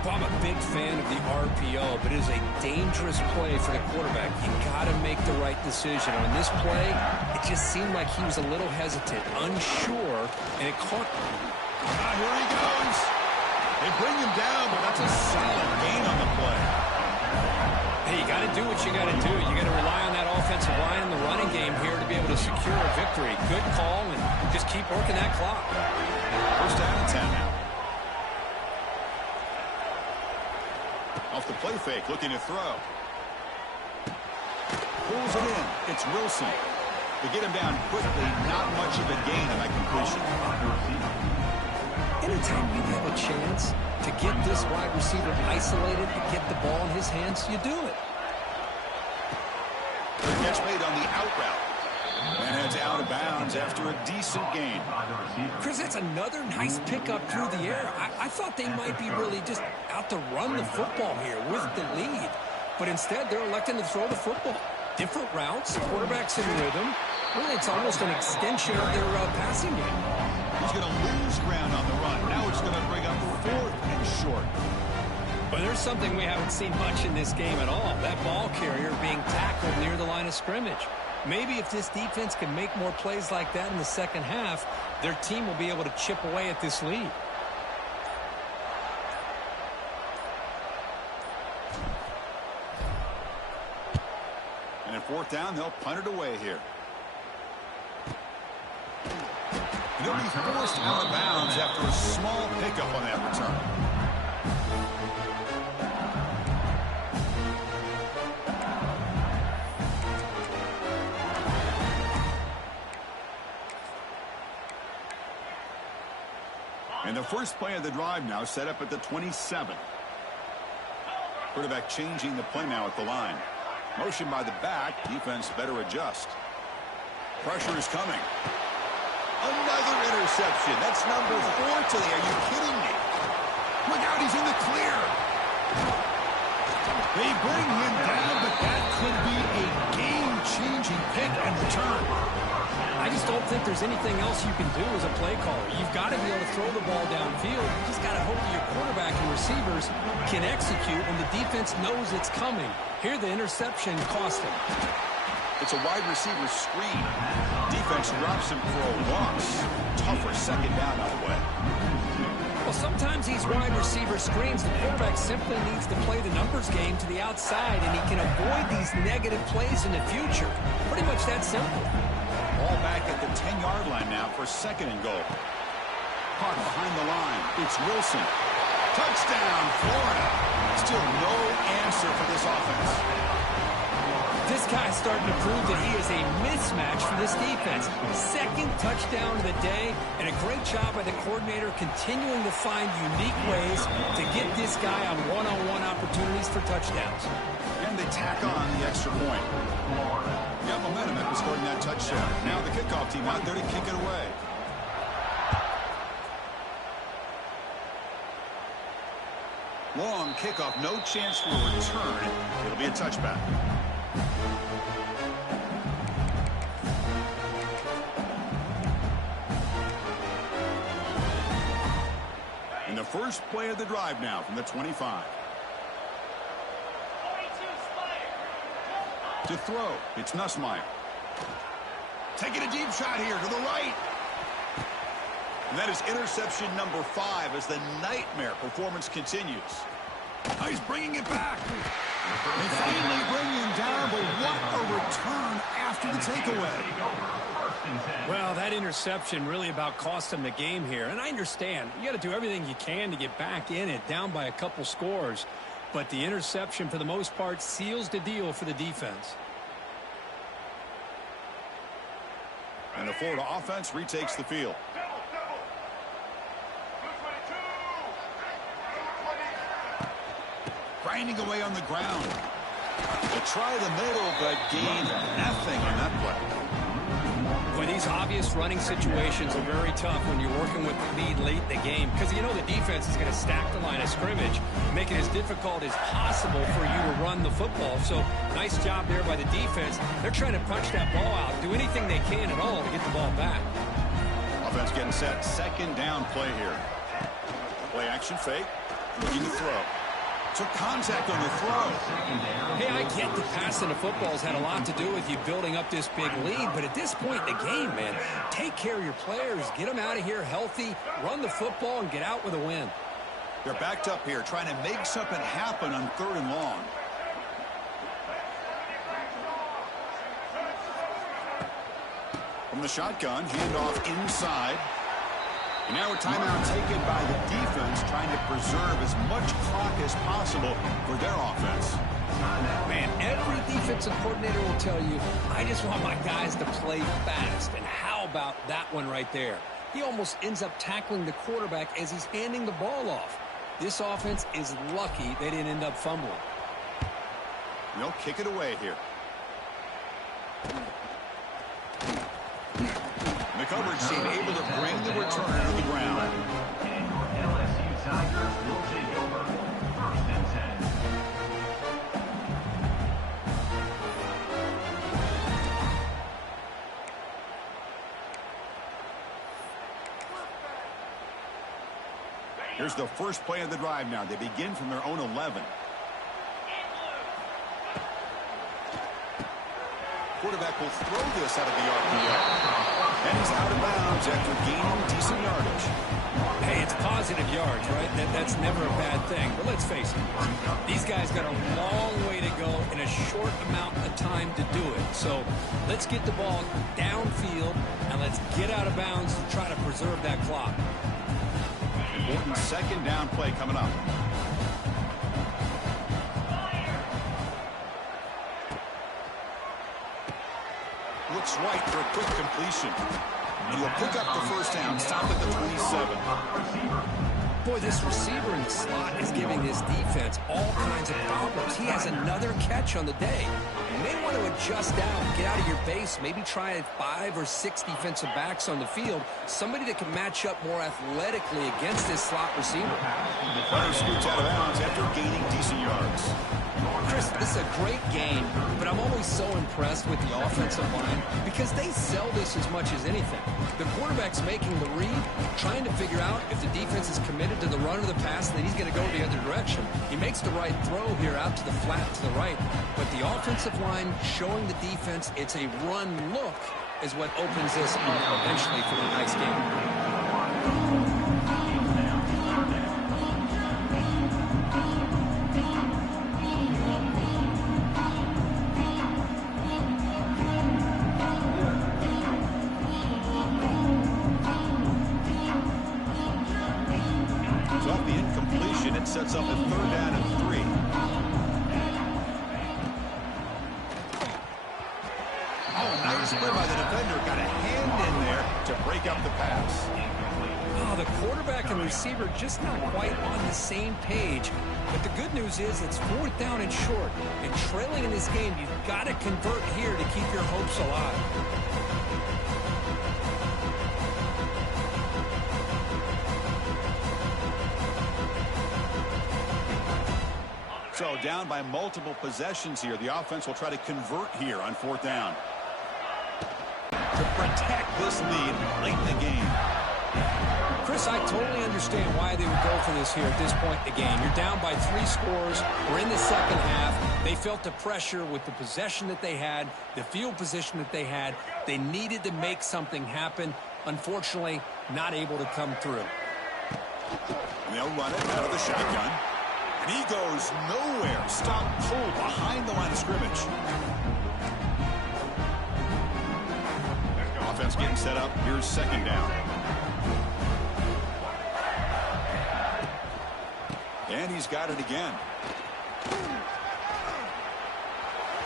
Well, I'm a big fan of the RPO, but it is a dangerous play for the quarterback. You got to make the right decision. On this play, it just seemed like he was a little hesitant, unsure, and it caught him. Here he goes. They bring him down, but that's a solid gain on the play. Hey, you got to do what you got to do. You got to rely on that offensive line and the running game here to be able to secure a victory. Good call, and just keep working that clock. First down and 10 now. Off the play fake, looking to throw. Pulls it in. It's Wilson. To get him down quickly, not much of a gain on that completion. Anytime you have a chance to get this wide receiver isolated, to get the ball in his hands, you do it. Catch made on the out route. And heads out of bounds after a decent gain. Chris, that's another nice pickup through the air. I thought they might be really just out to run the football here with the lead. But instead, they're electing to throw the football. Different routes, quarterbacks in rhythm. Really, it's almost an extension of their passing game. He's going to lose ground on the run. Now it's going to bring up fourth and short. But there's something we haven't seen much in this game at all. That ball carrier being tackled near the line of scrimmage. Maybe if this defense can make more plays like that in the second half, their team will be able to chip away at this lead. And at fourth down, they'll punt it away here. And he'll be forced out of bounds after a small pickup on that return. And the first play of the drive now set up at the 27. Quarterback changing the play now at the line. Motion by the back. Defense better adjust. Pressure is coming. Another interception. That's number 4 today. Are you kidding me? Look out, he's in the clear. They bring him down, but that could be a game-changing pick and return. I just don't think there's anything else you can do as a play caller. You've got to be able to throw the ball downfield. You just got to hope that your quarterback and receivers can execute when the defense knows it's coming. Here, the interception cost him. It's a wide receiver screen. Defense drops him for a loss. Tougher second down on the way. Well, sometimes these wide receiver screens, the quarterback simply needs to play the numbers game to the outside, and he can avoid these negative plays in the future. Pretty much that simple. Ball back at the 10-yard line now for second and goal. Caught behind the line. It's Wilson. Touchdown, Florida. Still no answer for this offense. This guy's starting to prove that he is a mismatch for this defense. Second touchdown of the day, and a great job by the coordinator continuing to find unique ways to get this guy on one-on-one opportunities for touchdowns. And they tack on the extra point. Got momentum after scoring that touchdown. Now the kickoff team out there to kick it away. Long kickoff, no chance for a return. It'll be a touchback. And the first play of the drive now from the 25. To throw, it's Nussmeier. Taking a deep shot here to the right. And that is interception number 5 as the nightmare performance continues. Oh, he's bringing it back. They finally bring him down, but what a return after the takeaway. Well, that interception really about cost him the game here. And I understand. You got to do everything you can to get back in it, down by a couple scores. But the interception, for the most part, seals the deal for the defense. And the Florida offense retakes the field. Grinding away on the ground. They try the middle, but gain nothing on that play. Boy, these obvious running situations are very tough when you're working with the lead late in the game, because you know the defense is going to stack the line of scrimmage, make it as difficult as possible for you to run the football. So nice job there by the defense. They're trying to punch that ball out, do anything they can at all to get the ball back. Offense getting set. Second down play here. Play action fake. Looking to throw. Took contact on the throw. Hey, I get the passing of football's had a lot to do with you building up this big lead, but at this point in the game, man, take care of your players. Get them out of here healthy, run the football, and get out with a win. They're backed up here trying to make something happen on 3rd and long. From the shotgun, handoff inside. And now a timeout taken by the defense, trying to preserve as much clock as possible for their offense. Man, every defensive coordinator will tell you, I just want my guys to play fast. And how about that one right there? He almost ends up tackling the quarterback as he's handing the ball off. This offense is lucky they didn't end up fumbling. They'll kick it away here. The coverage team able to bring the return to the ground. And your LSU Tigers will take over 1st and 10. Here's the first play of the drive now. They begin from their own 11. Quarterback will throw this out of the RPO. And he's out of bounds after gaining decent yardage. Hey, it's positive yards, right? That's never a bad thing. But let's face it, these guys got a long way to go in a short amount of time to do it. So let's get the ball downfield, and let's get out of bounds to try to preserve that clock. Important second down play coming up. Looks right for a quick completion. And he'll pick up the first down, stop at the 27. Boy, this receiver in the slot is giving this defense all kinds of problems. He has another catch on the day. You may want to adjust out, get out of your base, maybe try 5 or 6 defensive backs on the field, somebody that can match up more athletically against this slot receiver. Runner scoots out of bounds after gaining decent yards. Chris, this is a great game, but I'm always so impressed with the offensive line because they sell this as much as anything. The quarterback's making the read, trying to figure out if the defense is committed to the run or the pass, then he's going to go the other direction. He makes the right throw here out to the flat to the right, but the offensive line showing the defense it's a run look is what opens this up eventually for the nice game. Sets up a 3rd down and 3. Oh, nice play by the defender. Got a hand in there to break up the pass. Oh, the quarterback and receiver just not quite on the same page. But the good news is it's 4th down and short. And trailing in this game, you've got to convert here to keep your hopes alive. So down by multiple possessions here. The offense will try to convert here on 4th down. To protect this lead late in the game. Chris, I totally understand why they would go for this here at this point in the game. You're down by 3 scores. We're in the second half. They felt the pressure with the possession that they had, the field position that they had. They needed to make something happen. Unfortunately, not able to come through. And they'll run it out of the shotgun. And he goes nowhere. Stop pull behind the line of scrimmage. Offense getting set up. Here's 2nd down. And he's got it again.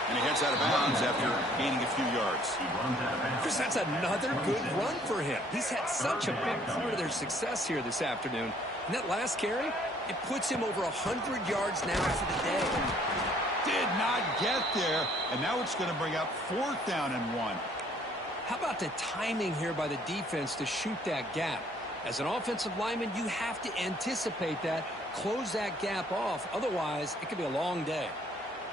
And he heads out of bounds after gaining a few yards. Chris, that's another good run for him. He's had such a big part of their success here this afternoon. And that last carry, it puts him over 100 yards now for the day. Did not get there. And now it's going to bring up 4th down and 1. How about the timing here by the defense to shoot that gap? As an offensive lineman, you have to anticipate that, close that gap off. Otherwise, it could be a long day.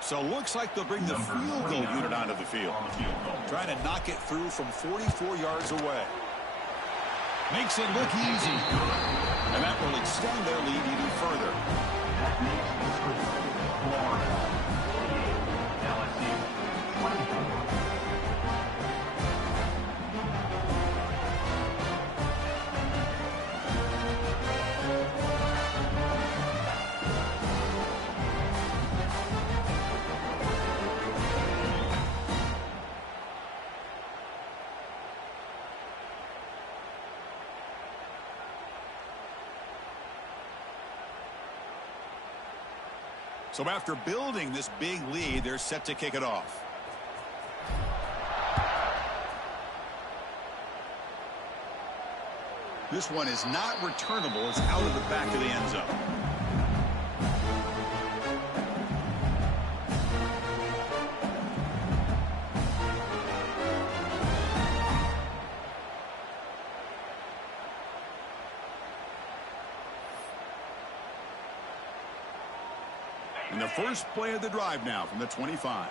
So looks like they'll bring the field goal unit onto the field. Trying to knock it through from 44 yards away. Makes it look easy. And that will extend their lead even further. So after building this big lead, they're set to kick it off. This one is not returnable. It's out of the back of the end zone. And the first play of the drive now from the 25.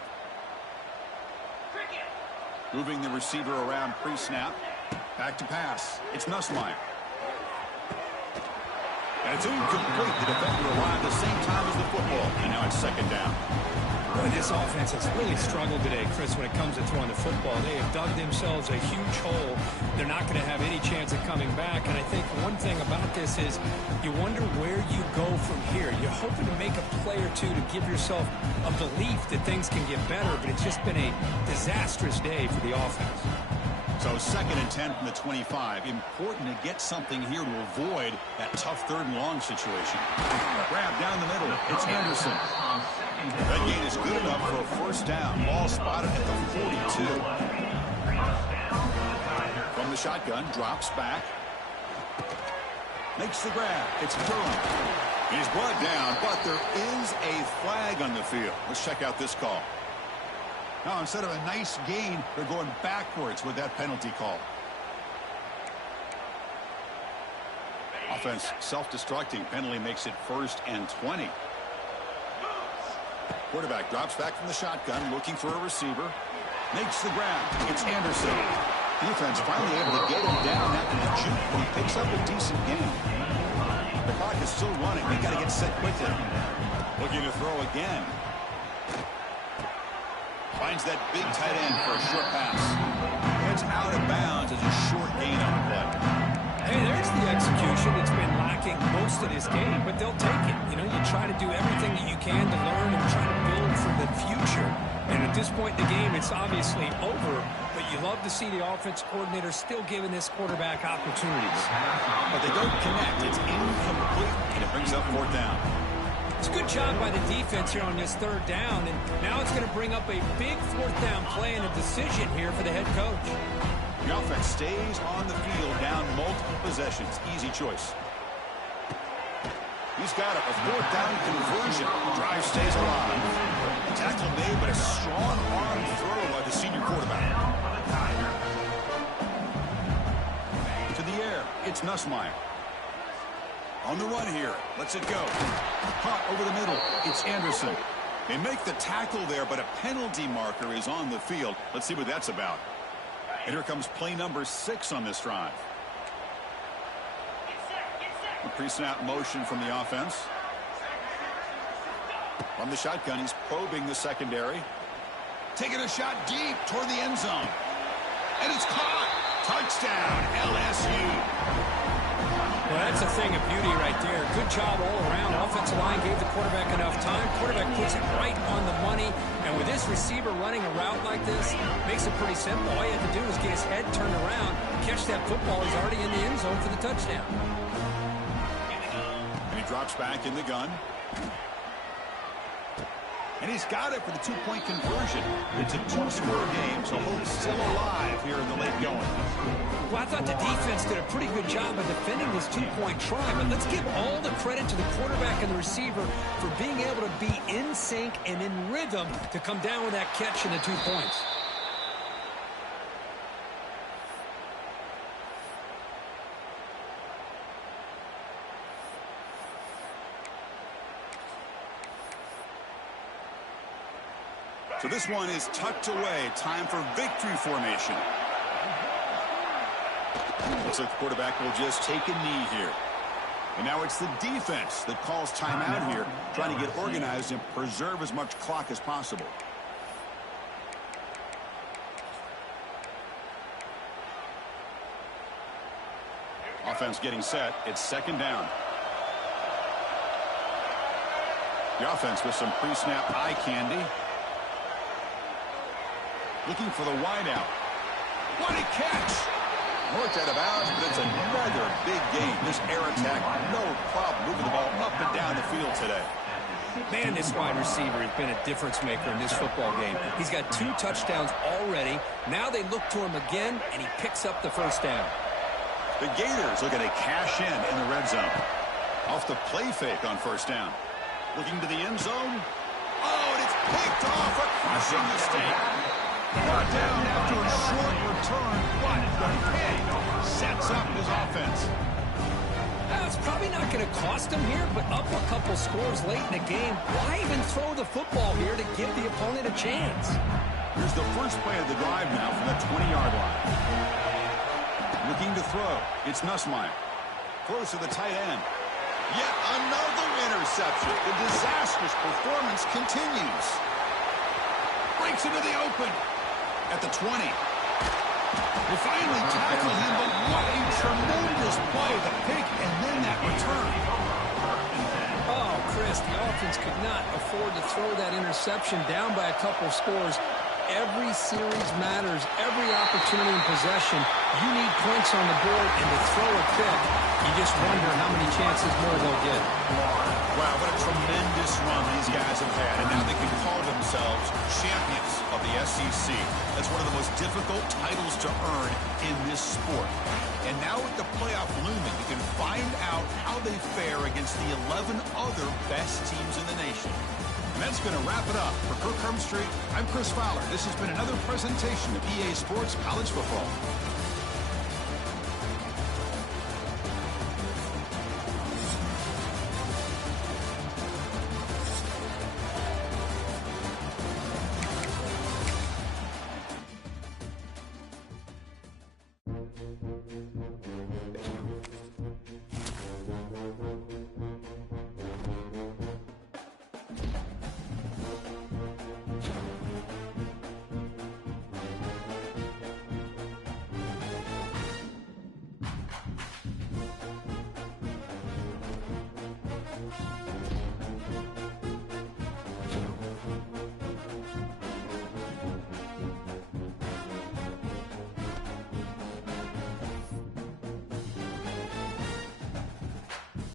Moving the receiver around pre-snap. Back to pass. It's Nussmeier. And it's incomplete. The defender arrived at the same time as the football. And now it's 2nd down. Boy, this offense has really struggled today, Chris, when it comes to throwing the football. They have dug themselves a huge hole. They're not going to have any chance of coming back. And I think one thing about this is you wonder where you go from here. You're hoping to make a play or two to give yourself a belief that things can get better, but it's just been a disastrous day for the offense. So 2nd and 10 from the 25. Important to get something here to avoid that tough 3rd and long situation. Grab down the middle. It's Anderson. That gain is good enough for a 1st down. Ball spotted at the 42. From the shotgun, drops back. Makes the grab. It's Durham. He's brought down, but there is a flag on the field. Let's check out this call. Now, instead of a nice gain, they're going backwards with that penalty call. Offense self-destructing. Penalty makes it 1st and 20. Quarterback drops back from the shotgun, looking for a receiver. Makes the grab. It's Anderson. Defense finally able to get him down after the juke, but he picks up a decent gain. The clock is still running. They got to get set quickly. Looking to throw again. Finds that big tight end for a short pass. It's out of bounds as a short gain on the play. Hey, there's the execution that's been lacking most of this game, but they'll take it. You know, you try to do everything that you can to learn and try to build for the future. And at this point in the game, it's obviously over, but you love to see the offense coordinator still giving this quarterback opportunities. But they don't connect. It's incomplete, and it brings up 4th down. It's a good job by the defense here on this 3rd down, and now it's going to bring up a big 4th down play and a decision here for the head coach. The offense stays on the field down multiple possessions. Easy choice. He's got it. A 4th down conversion. Drive stays alive. Tackle made, but a strong arm throw by the senior quarterback. To the air. It's Nussmeier. On the run here. Lets it go. Caught over the middle. It's Anderson. They make the tackle there, but a penalty marker is on the field. Let's see what that's about. And here comes play number 6 on this drive. A pre-snap motion from the offense. From the shotgun, he's probing the secondary. Taking a shot deep toward the end zone. And it's caught. Touchdown, LSU. Well, that's a thing of beauty right there. Good job all around. Offensive line gave the quarterback enough time. Quarterback puts it right on the money. And with this receiver running a route like this, makes it pretty simple. All you have to do is get his head turned around, catch that football. He's already in the end zone for the touchdown. And he drops back in the gun. And he's got it for the 2-point conversion. It's a 2-score game, so hope's still alive here in the late going. Well, I thought the defense did a pretty good job of defending this 2-point try, but let's give all the credit to the quarterback and the receiver for being able to be in sync and in rhythm to come down with that catch and the 2 points. So this one is tucked away. Time for victory formation. Looks like the quarterback will just take a knee here. And now it's the defense that calls timeout here, trying to get organized and preserve as much clock as possible. Offense getting set. It's second down. The offense with some pre-snap eye candy. Looking for the wideout. What a catch! Worked out of bounds, but it's another big game. This air attack, no problem moving the ball up and down the field today. Man, this wide receiver has been a difference maker in this football game. He's got 2 touchdowns already. Now they look to him again, and he picks up the first down. The Gators looking to cash in the red zone. Off the play fake on first down. Looking to the end zone. Oh, and it's picked off. A crushing mistake. Brought down after a short return, but the pick sets up his offense. It's probably not going to cost him here, but up a couple scores late in the game. Why even throw the football here to give the opponent a chance? Here's the first play of the drive now from the 20-yard line. Looking to throw. It's Nussmeier. Throws to the tight end. Yet another interception. The disastrous performance continues. Breaks into the open. At the 20. They finally tackle him, but what a tremendous play. The pick and then that return. Oh, Chris, the offense could not afford to throw that interception down by a couple scores. Every series matters. Every opportunity in possession. You need points on the board, and to throw a pick, you just wonder how many chances more they'll get. Wow, what a tremendous run these guys have had, and now they can call themselves champions of the SEC. That's one of the most difficult titles to earn in this sport. And now with the playoff looming, you can find out how they fare against the 11 other best teams in the nation. And that's going to wrap it up. For Kirk Street, I'm Chris Fowler. This has been another presentation of EA Sports College Football.